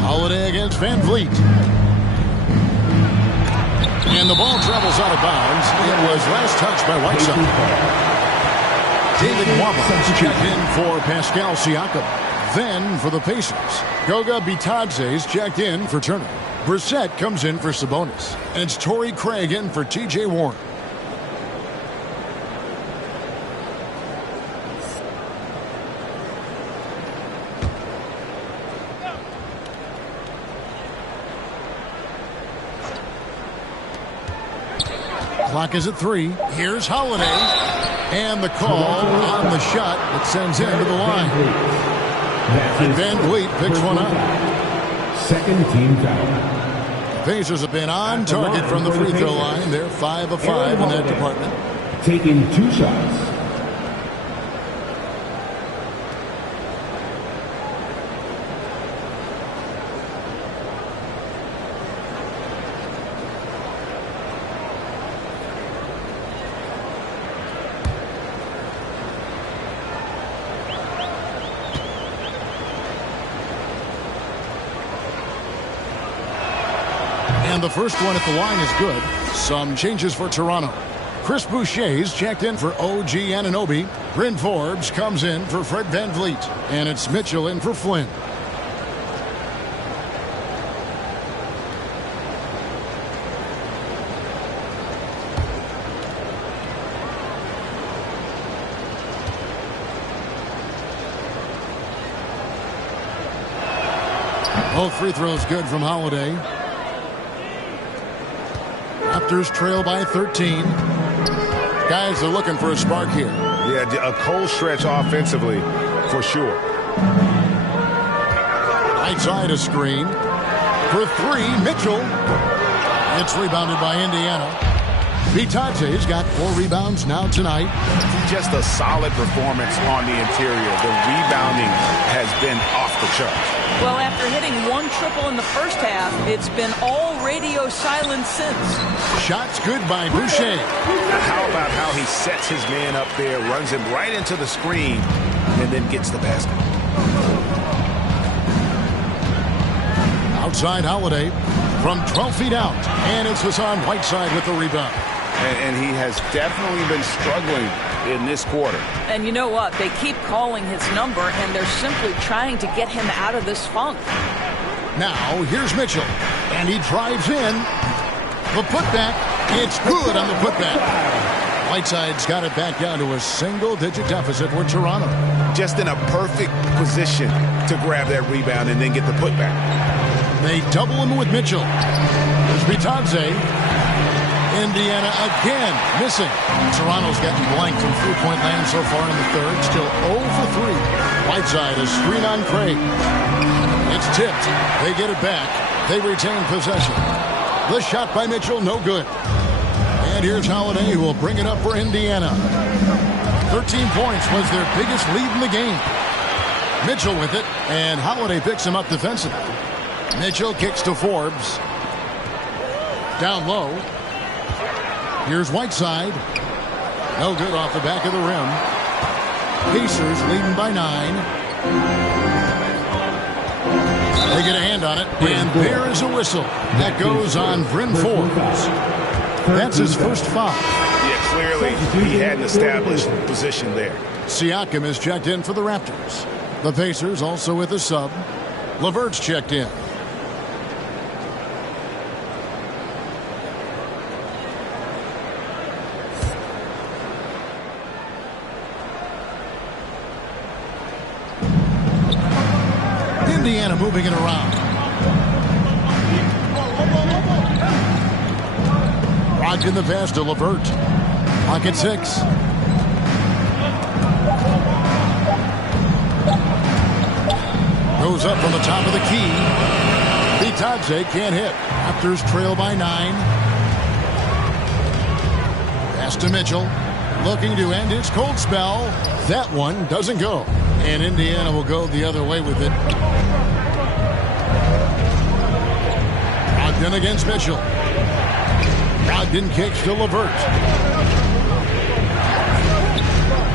Holiday against Van Vliet. And the ball travels out of bounds. It was last touched by Whiteside. David Wabba checked in for Pascal Siakam. Then for the Pacers, Goga Bitadze's checked in for Turner. Brissett comes in for Sabonis. And it's Torrey Craig in for T.J. Warren. Clock is at 3. Here's Holiday. And the call on the shot that sends him to the line. And Van Vliet picks one up. Second team foul. Pacers have been on target from the free throw line. They're 5 of 5 in that department. Taking 2 shots. And the first one at the line is good. Some changes for Toronto. Chris Boucher's checked in for OG Anunoby. Bryn Forbes comes in for Fred Van Vliet. And it's Mitchell in for Flynn. Both free throws good from Holiday. Raptors trail by 13. Guys are looking for a spark here. Yeah, a cold stretch offensively, for sure. Right side a screen. For 3, Mitchell. It's rebounded by Indiana. Bitadze's got 4 rebounds now tonight. Just a solid performance on the interior. The rebounding has been off the charts. Well, after hitting 1 triple in the first half, it's been all radio silence since. Shots good by Boucher. How about how he sets his man up there, runs him right into the screen, and then gets the basket. Outside Holiday from 12 feet out. And it's Hassan Whiteside with the rebound. And he has definitely been struggling in this quarter. And you know what? They keep calling his number, and they're simply trying to get him out of this funk. Now, here's Mitchell. And he drives in. The putback. It's good on the putback. Whiteside's got it back down to a single-digit deficit for Toronto. Just in a perfect position to grab that rebound and then get the putback. They double him with Mitchell. There's Bitadze. Indiana again missing. Toronto's gotten blanked from three-point land so far in the third. Still 0 for 3. Whiteside, a screen on Craig. It's tipped. They get it back. They retain possession. The shot by Mitchell, no good. And here's Holiday, who will bring it up for Indiana. 13 points was their biggest lead in the game. Mitchell with it, and Holiday picks him up defensively. Mitchell kicks to Forbes. Down low. Here's Whiteside. No good off the back of the rim. Pacers leading by 9. They get a hand on it, and there is a whistle. That goes on Bryn Forbes. That's his first foul. Yeah, clearly he hadn't established position there. Siakam is checked in for the Raptors. The Pacers also with a sub. LeVert's checked in. Indiana moving it around. Rocked in the pass to LeVert. Pocket 6. Goes up from the top of the key. Bitadze can't hit. Raptors trail by 9. Pass to Mitchell. Looking to end his cold spell. That one doesn't go. And Indiana will go the other way with it. Ogden against Mitchell. Ogden kicks to LeVert.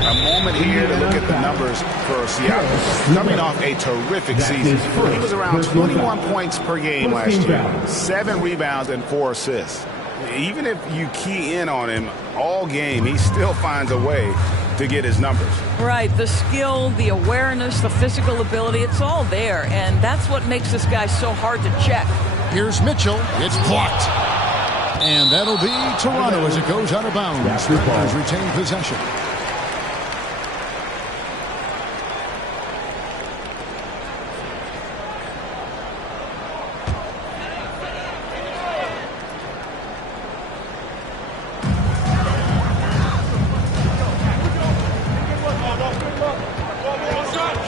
A moment here to look at the numbers for Siakam. Coming off a terrific season. He was around 21 points per game last year. 7 rebounds and 4 assists. Even if you key in on him all game, he still finds a way to get his numbers. Right, the skill, the awareness, the physical ability, it's all there, and that's what makes this guy so hard to check. Here's Mitchell. It's blocked. And that'll be Toronto as it goes out of bounds. Raptors retain possession.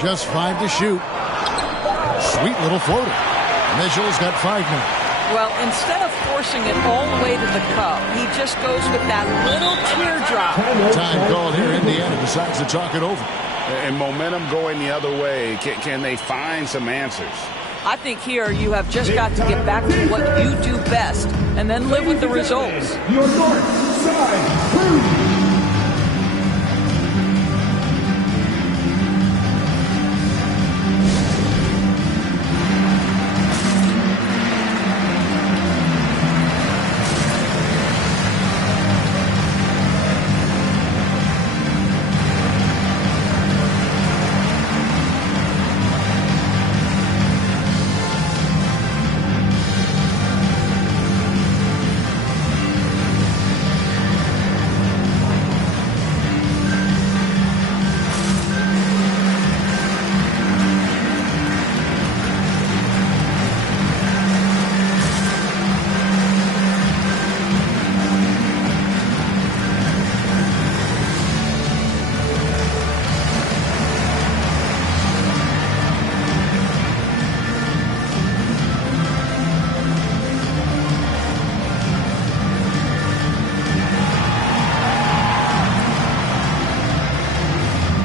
Just 5 to shoot. Sweet little floater. Mitchell's got 5 now. Well, instead of forcing it all the way to the cup, he just goes with that little teardrop. Time called here. Indiana decides to talk it over. And momentum going the other way. Can they find some answers? I think here you have just got to get back to what you do best and then live with the results. Your north side crew.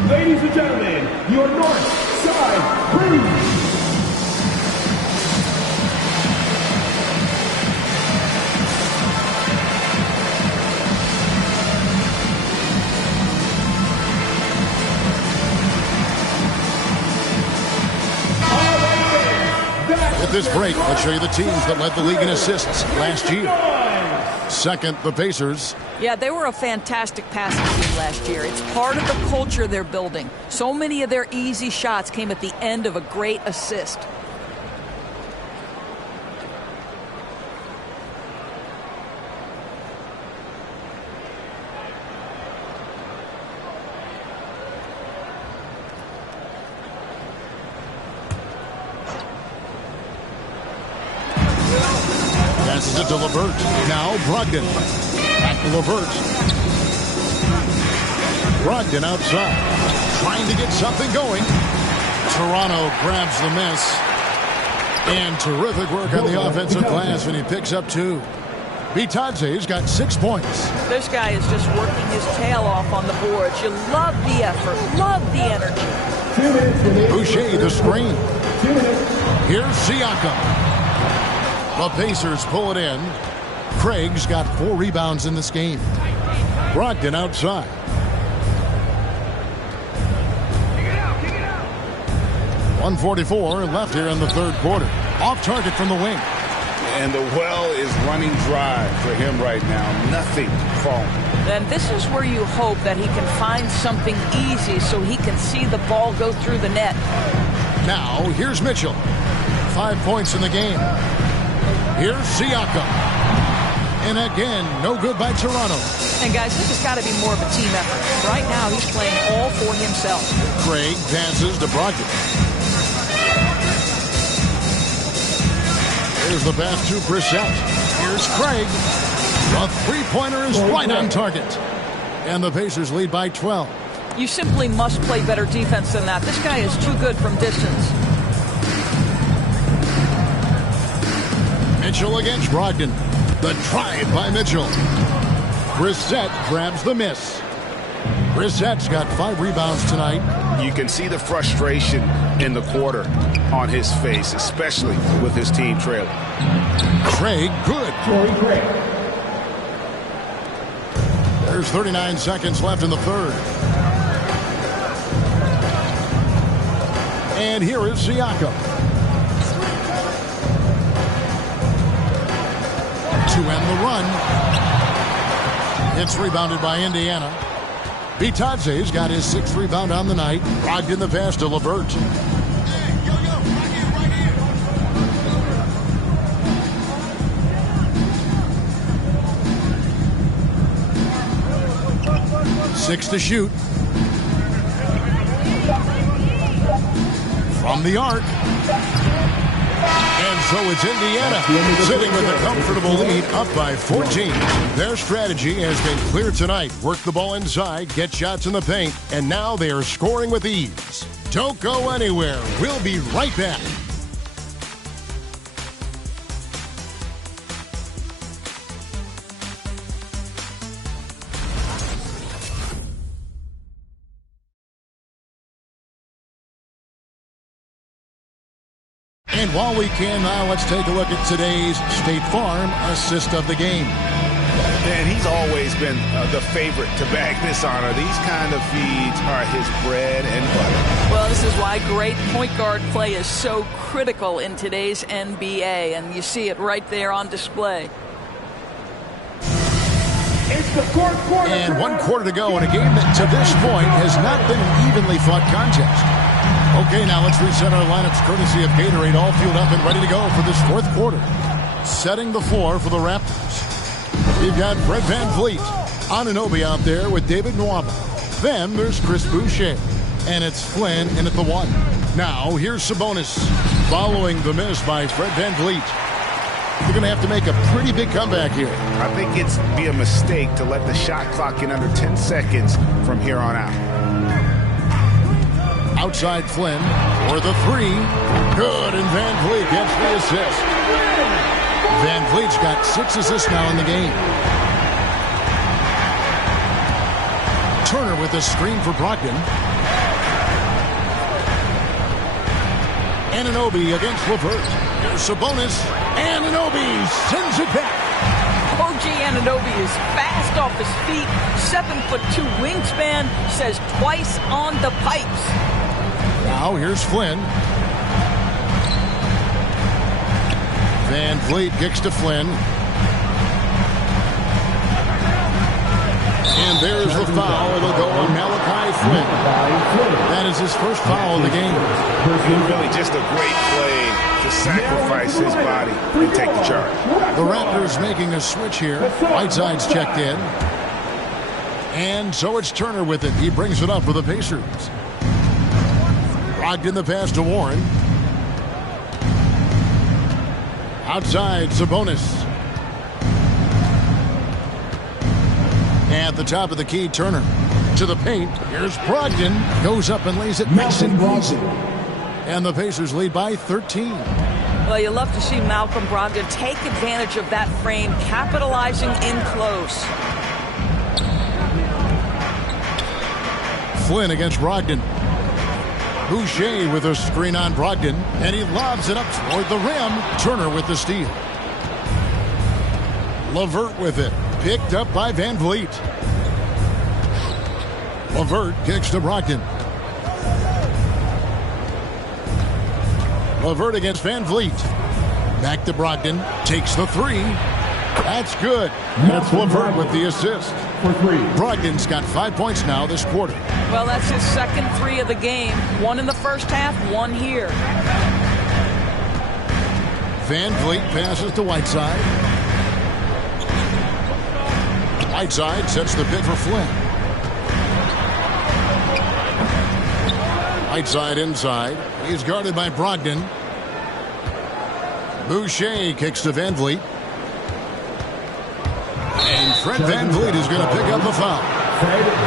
Ladies and gentlemen, your north side crew. With this break, let's show you the teams that led the league in assists last year. Second, the Pacers. Yeah, they were a fantastic passing team last year. It's part of the culture they're building. So many of their easy shots came at the end of a great assist. Passes it to LeVert. Now Brogdon. Back to LeVert. Brogdon outside. Trying to get something going. Toronto grabs the miss. And terrific work on the offensive glass, and he picks up 2. Bitadze's got 6 points. This guy is just working his tail off on the boards. You love the effort, love the energy. Boucher the screen. Here's Siakam. The Pacers pull it in. Craig's got 4 rebounds in this game. Brogdon outside. Kick it out. 1:44 left here in the third quarter. Off target from the wing. And the well is running dry for him right now. Nothing falling. Then this is where you hope that he can find something easy so he can see the ball go through the net. Now, here's Mitchell. 5 points in the game. Here's Siakam. And again, no good by Toronto. And guys, this has got to be more of a team effort. Right now, he's playing all for himself. Craig passes to Brogdon. Here's the pass to Brissett. Here's Craig. The three-pointer is right on target. And the Pacers lead by 12. You simply must play better defense than that. This guy is too good from distance. Mitchell against Brogdon. The drive by Mitchell. Brissett grabs the miss. Brissett's got 5 rebounds tonight. You can see the frustration in the quarter on his face, especially with his team trailing. Craig, good. There's 39 seconds left in the third. And here is Siakam. To end the run. It's rebounded by Indiana. Bitadze's got his 6th rebound on the night. Brogdon the pass to LeVert. Six to shoot. From the arc. And so it's Indiana sitting with a comfortable lead, up by 14. Their strategy has been clear tonight. Work the ball inside, get shots in the paint, and now they are scoring with ease. Don't go anywhere. We'll be right back. And while we can now, let's take a look at today's State Farm assist of the game. And he's always been the favorite to bag this honor. These kind of feeds are his bread and butter. Well, this is why great point guard play is so critical in today's NBA, and you see it right there on display. It's the fourth quarter. And 1 quarter to go in a game that to this point has not been an evenly fought contest. Okay, now let's reset our lineups courtesy of Gatorade, all fueled up and ready to go for this 4th quarter. Setting the floor for the Raptors. We've got Fred VanVleet, Anunoby out there with David Nwaba. Then there's Chris Boucher. And it's Flynn in at the 1. Now here's Sabonis. Following the miss by Fred VanVleet. They're going to have to make a pretty big comeback here. I think it's be a mistake to let the shot clock in under 10 seconds from here on out. Outside Flynn for the 3. Good, and VanVleet gets the assist. VanVleet's got 6 assists now in the game. Turner with a screen for Brogdon. Anunoby against LeVert. Here's Sabonis. Anunoby sends it back. OG Anunoby is fast off his feet, 7'2" wingspan, says twice on the pipes. Now here's Flynn. VanVleet kicks to Flynn. And there's the foul. It'll go on Malachi Flynn. That is his first foul of the game. Really just a great play to sacrifice his body and take the charge. The Raptors making a switch here. Whiteside's checked in. And so it's Turner with it. He brings it up for the Pacers. Brogdon the pass to Warren. Outside, Sabonis. At the top of the key, Turner to the paint. Here's Brogdon. Goes up and lays it nice and easy. And the Pacers lead by 13. Well, you love to see Malcolm Brogdon take advantage of that frame, capitalizing in close. Flynn against Brogdon. Boucher with a screen on Brogdon, and he lobs it up toward the rim. Turner with the steal. LeVert with it. Picked up by Van Vliet. LeVert kicks to Brogdon. LeVert against Van Vliet. Back to Brogdon. Takes the three. That's good. That's LeVert with the assist. Brogdon's got 5 points now this quarter. Well, that's his second three of the game. One in the first half, one here. Van Vliet passes to Whiteside. Whiteside sets the pick for Flynn. Whiteside inside. He's guarded by Brogdon. Boucher kicks to Van Vliet. And Fred Van Vliet is going to pick up a foul.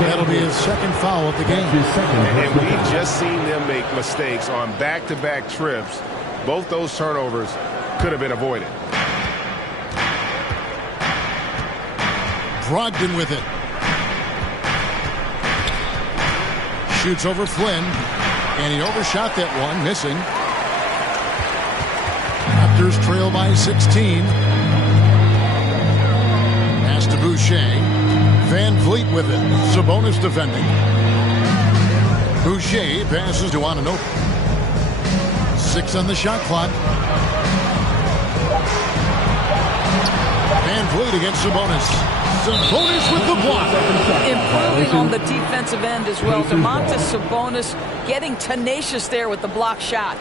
That'll be his second foul of the game. And we've just seen them make mistakes on back-to-back trips. Both those turnovers could have been avoided. Brogdon with it. Shoots over Flynn. And he overshot that one, missing. Raptors trail by 16. Pass to Boucher. Van Vliet with it. Sabonis defending. Boucher passes to Anunoby. 6 on the shot clock. Van Vliet against Sabonis. Sabonis with the block. Improving on the defensive end as well. Domantas Sabonis getting tenacious there with the block shot.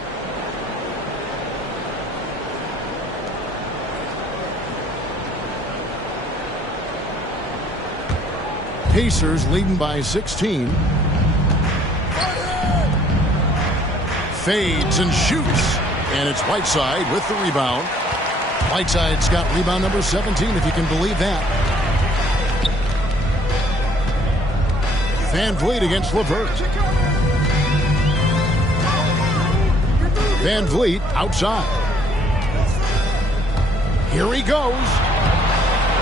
Pacers leading by 16. Fades and shoots. And it's Whiteside with the rebound. Whiteside's got rebound number 17, if you can believe that. Van Vliet against LeVert. Van Vliet outside. Here he goes.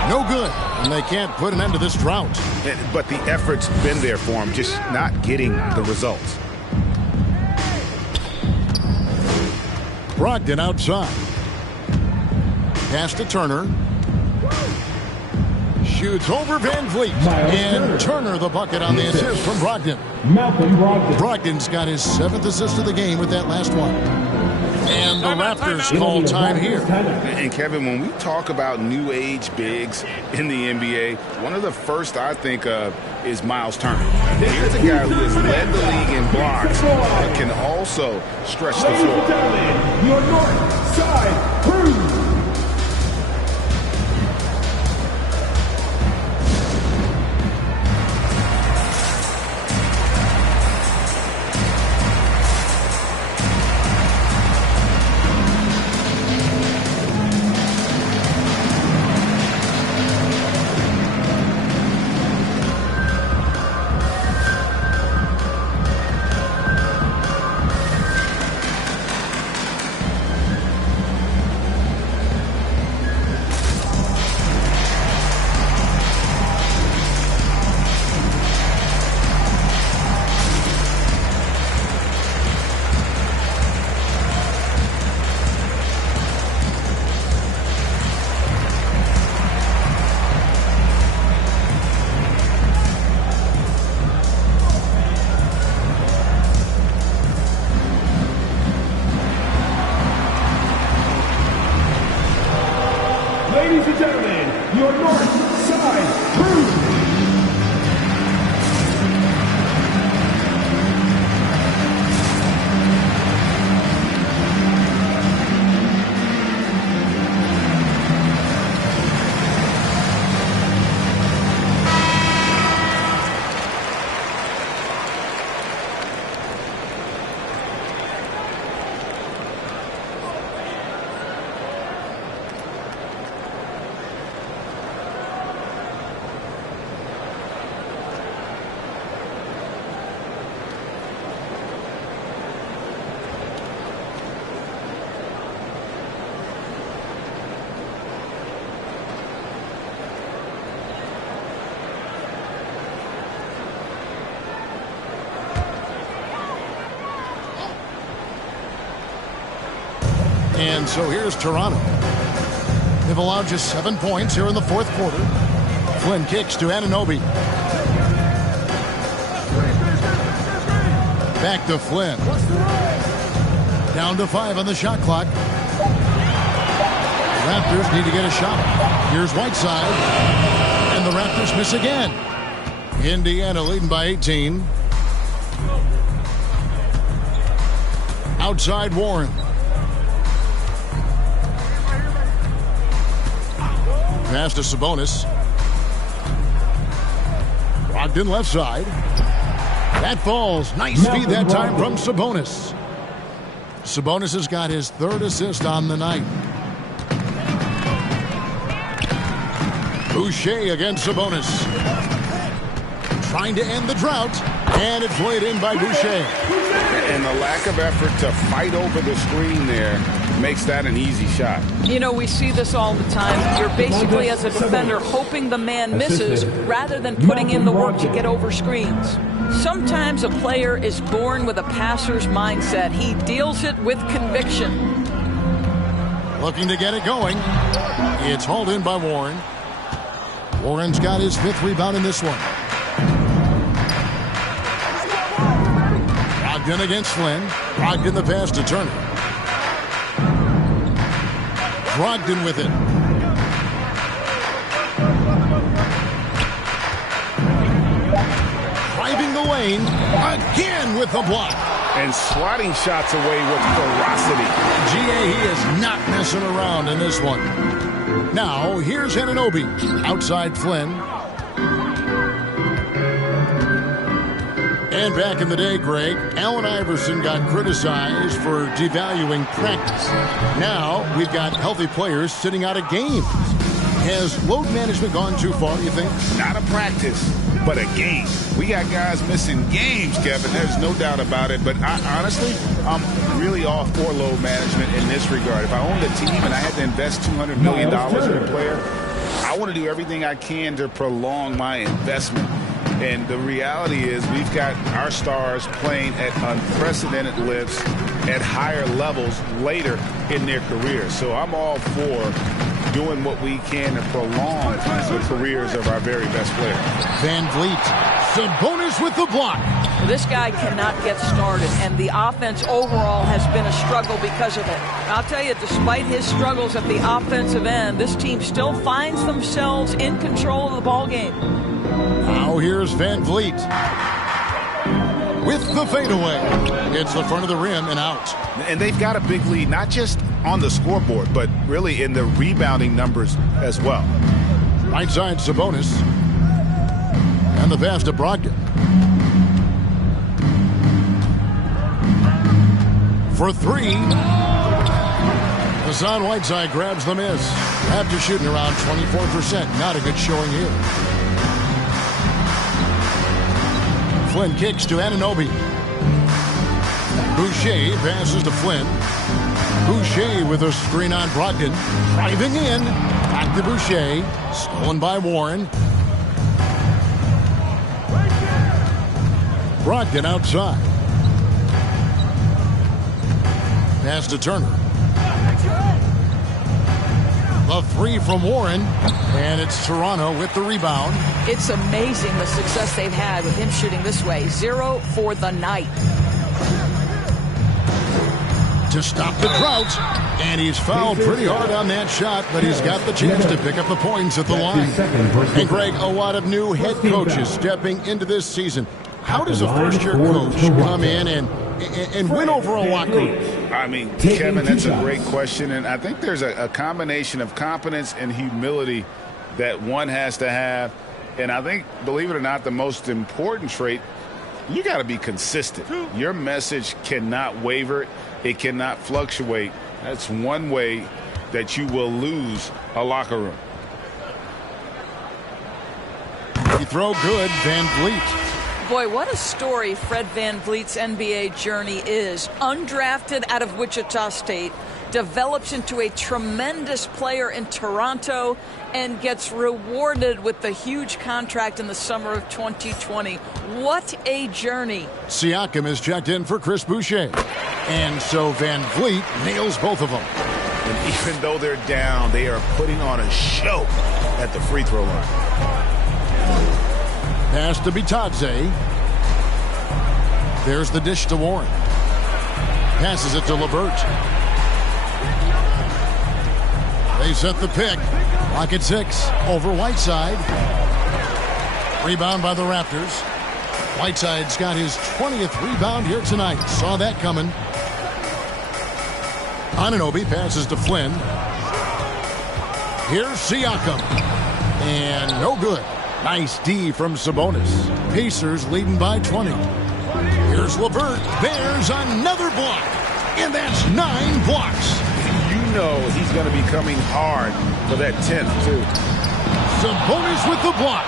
No good. And they can't put an end to this drought. But the effort's been there for him, just not getting the results. Brogdon outside. Pass to Turner. Shoots over Van Vliet. And Turner the bucket on the assist from Brogdon. Brogdon's got his 7th assist of the game with that last one. And the Raptors call time here. And Kevin, when we talk about new age bigs in the NBA, one of the first I think of is Miles Turner. Here's a guy who has led the league in blocks, but can also stretch the floor. Your north side crew. Ladies and gentlemen, your north side crew. And so here's Toronto. They've allowed just 7 points here in the fourth quarter. Flynn kicks to Anunoby. Back to Flynn. Down to 5 on the shot clock. Raptors need to get a shot. Here's Whiteside. And the Raptors miss again. Indiana leading by 18. Outside Warren. Pass to Sabonis. Brogdon left side. That falls. Nice feed that time from Sabonis. Sabonis has got his 3rd assist on the night. Boucher against Sabonis. Trying to end the drought. And it's laid in by Boucher. And the lack of effort to fight over the screen there makes that an easy shot. You know, we see this all the time. You're basically, as a defender, hoping the man misses rather than putting in the work to get over screens. Sometimes a player is born with a passer's mindset. He deals it with conviction. Looking to get it going. It's hauled in by Warren. Warren's got his 5th rebound in this one. Brogdon against Flynn. Brogdon the pass to Turner. Brogdon with it. Driving the lane. Again with the block. And swatting shots away with ferocity. He is not messing around in this one. Now, here's Anunoby. Outside Flynn. And back in the day, Greg, Allen Iverson got criticized for devaluing practice. Now, we've got healthy players sitting out of games. Has load management gone too far, you think? Not a practice, but a game. We got guys missing games, Kevin. There's no doubt about it. But honestly, I'm really all for load management in this regard. If I owned a team and I had to invest $200 million in a player, I want to do everything I can to prolong my investment. And the reality is we've got our stars playing at unprecedented lifts at higher levels later in their careers. So I'm all for doing what we can to prolong the careers of our very best players. Van Vliet. Sabonis with the block. This guy cannot get started, and the offense overall has been a struggle because of it. I'll tell you, despite his struggles at the offensive end, this team still finds themselves in control of the ball game. Now here's Van Vliet. With the fadeaway. It's the front of the rim and out. And they've got a big lead, not just on the scoreboard, but really in the rebounding numbers as well. Right side Sabonis. And the pass to Brogdon. For 3. Hassan Whiteside grabs the miss. After shooting around 24%. Not a good showing here. Flynn kicks to Anunoby. Boucher passes to Flynn. Boucher with a screen on Brogdon. Driving in. Back to Boucher. Stolen by Warren. Brogdon outside. Pass to Turner. The 3 from Warren. And it's Toronto with the rebound. It's amazing the success they've had with him shooting this way. 0 for the night. To stop the drought. And he's fouled pretty hard on that shot, but he's got the chance to pick up the points at the line. And Greg, a lot of new head coaches stepping into this season. How does a first-year coach come in and win over a locker room? I mean, Kevin, that's a great question. And I think there's a combination of competence and humility that one has to have. And I think, believe it or not, the most important trait, you got to be consistent. Your message cannot waver. It cannot fluctuate. That's one way that you will lose a locker room. You throw good, Van Vliet. Boy, what a story Fred VanVleet's NBA journey is. Undrafted out of Wichita State, develops into a tremendous player in Toronto, and gets rewarded with the huge contract in the summer of 2020. What a journey. Siakam is checked in for Chris Boucher. And so Van Vliet nails both of them. And even though they're down, they are putting on a show at the free throw line. Pass to Bitadze. There's the dish to Warren. Passes it to LeVert. They set the pick. Lock at 6 over Whiteside. Rebound by the Raptors. Whiteside's got his 20th rebound here tonight. Saw that coming. Anunoby passes to Flynn. Here's Siakam. And no good. Nice D from Sabonis. Pacers leading by 20. Here's LeVert. There's another block. And that's 9 blocks. You know he's going to be coming hard for that 10th, too. Sabonis with the block.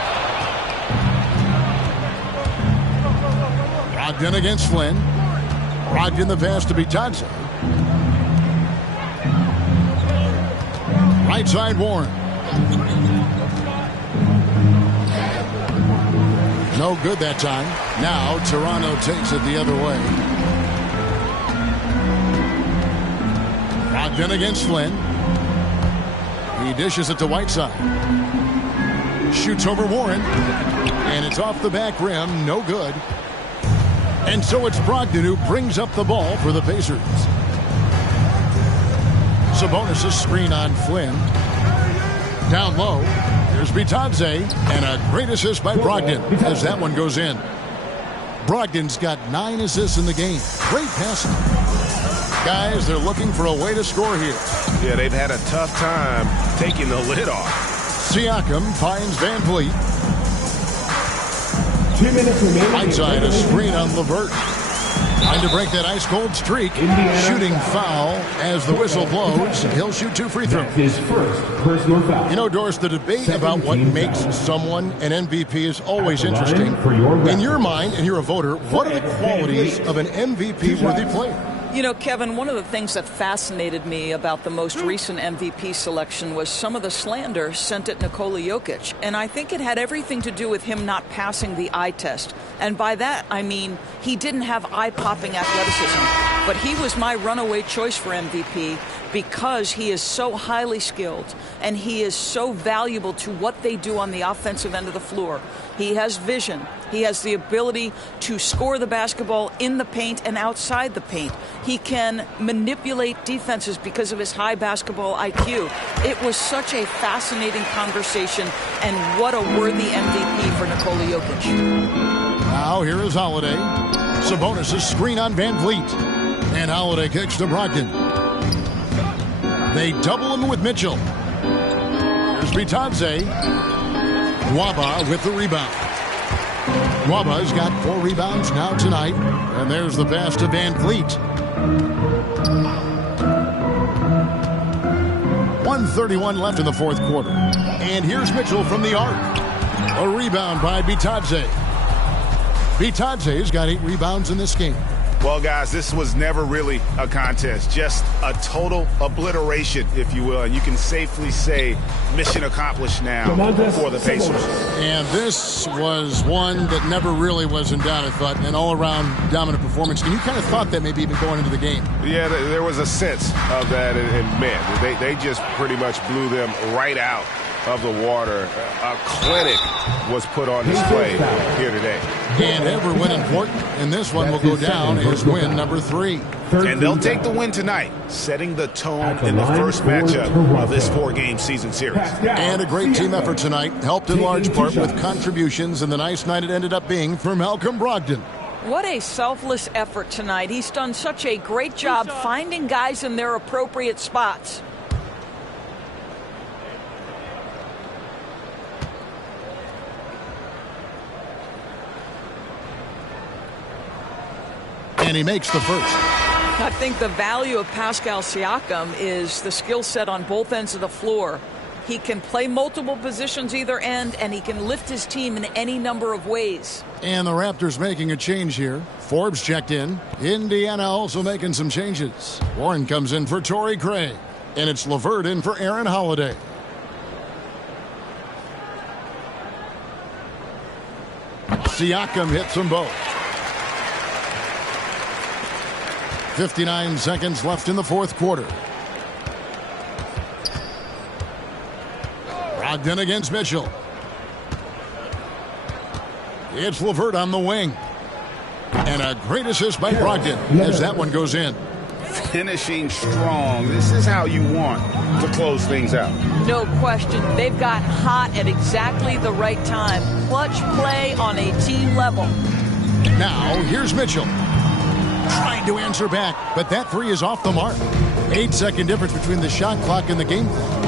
Brogdon against Flynn. Brogdon the pass to Bitadze. Right side Warren. No good that time. Now Toronto takes it the other way. Brogdon against Flynn. He dishes it to Whiteside. Shoots over Warren. And it's off the back rim. No good. And so it's Brogdon who brings up the ball for the Pacers. Sabonis' screen on Flynn. Down low. Here's Bitadze. And a great assist by Brogdon as that one goes in. Brogdon's got 9 assists in the game. Great passing. Guys, they're looking for a way to score here. Yeah, they've had a tough time taking the lid off. Siakam finds Van Vliet. 2 minutes remaining. Whiteside a screen on LeVert. Trying to break that ice-cold streak. Shooting foul as the whistle blows. He'll shoot 2 free throws. His first personal foul. You know, Doris, the debate about what makes someone an MVP is always interesting. In your mind, and you're a voter, what are the qualities of an MVP-worthy player? You know, Kevin, one of the things that fascinated me about the most recent MVP selection was some of the slander sent at Nikola Jokic. And I think it had everything to do with him not passing the eye test. And by that, I mean he didn't have eye-popping athleticism. But he was my runaway choice for MVP because he is so highly skilled and he is so valuable to what they do on the offensive end of the floor. He has vision. He has the ability to score the basketball in the paint and outside the paint. He can manipulate defenses because of his high basketball IQ. It was such a fascinating conversation, and what a worthy MVP for Nikola Jokic. Now here is Holiday. Sabonis' screen on Van Vliet. And Holiday kicks to Brogdon. They double him with Mitchell. Here's Bitadze. Waba with the rebound. Waba's got 4 rebounds now tonight. And there's the pass to Van Vliet. 1:31 left in the 4th quarter. And here's Mitchell from the arc. A rebound by Bitadze. Bitadze's got 8 rebounds in this game. Well, guys, this was never really a contest, just a total obliteration, if you will. And you can safely say mission accomplished now for the Pacers. And this was one that never really was in doubt, I thought, an all-around dominant performance. And you kind of thought that maybe even going into the game. Yeah, there was a sense of that, and man, they just pretty much blew them right out of the water. A clinic was put on display here today. And every win important, and this one will go down as win number 3. And they'll take the win tonight, setting the tone in the first matchup of this 4-game season series. And a great team effort tonight, helped in large part with contributions, and the nice night it ended up being for Malcolm Brogdon. What a selfless effort tonight. He's done such a great job finding guys in their appropriate spots. And he makes the first. I think the value of Pascal Siakam is the skill set on both ends of the floor. He can play multiple positions either end, and he can lift his team in any number of ways. And the Raptors making a change here. Forbes checked in. Indiana also making some changes. Warren comes in for Torrey Craig. And it's LeVert in for Aaron Holiday. Siakam hits them both. 59 seconds left in the fourth quarter. Brogdon against Mitchell. It's LeVert on the wing. And a great assist by Brogdon as that one goes in. Finishing strong. This is how you want to close things out. No question. They've gotten hot at exactly the right time. Clutch play on a team level. Now, here's Mitchell. Trying to answer back, but that three is off the mark. 8-second difference between the shot clock and the game clock.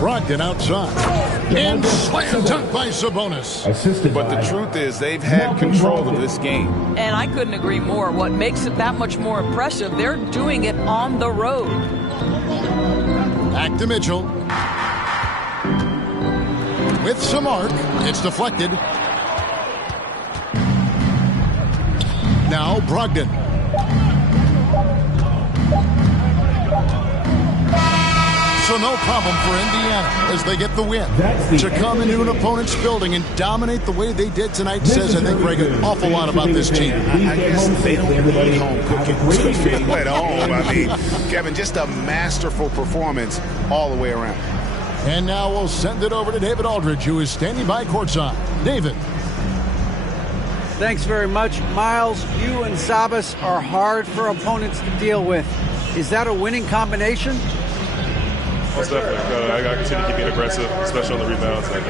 Brogdon outside. And slam dunk by Sabonis. But the truth is they've had control of this game. And I couldn't agree more. What makes it that much more impressive, they're doing it on the road. Back to Mitchell. With some arc. It's deflected. Now Brogdon. So no problem for Indiana as they get the win. To come into an opponent's building and dominate the way they did tonight says, I think, Greg, an awful lot about this team. I guess they don't need home cooking to feel at home. I mean, Kevin, just a masterful performance all the way around. And now we'll send it over to David Aldridge, who is standing by courtside. David. Thanks very much. Miles, you and Sabas are hard for opponents to deal with. Is that a winning combination? Most definitely. I got to continue to keep being aggressive, especially on the rebounds. And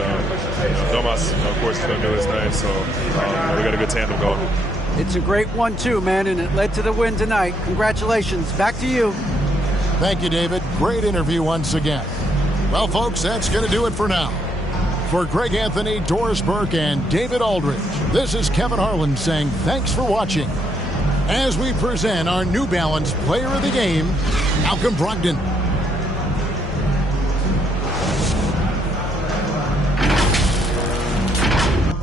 Domas, of course, is going to do his thing. So we got a good tandem going. It's a great 1-2, man, and it led to the win tonight. Congratulations. Back to you. Thank you, David. Great interview once again. Well, folks, that's going to do it for now. For Greg Anthony, Doris Burke, and David Aldridge, this is Kevin Harlan saying thanks for watching. As we present our New Balance Player of the Game, Malcolm Brogdon.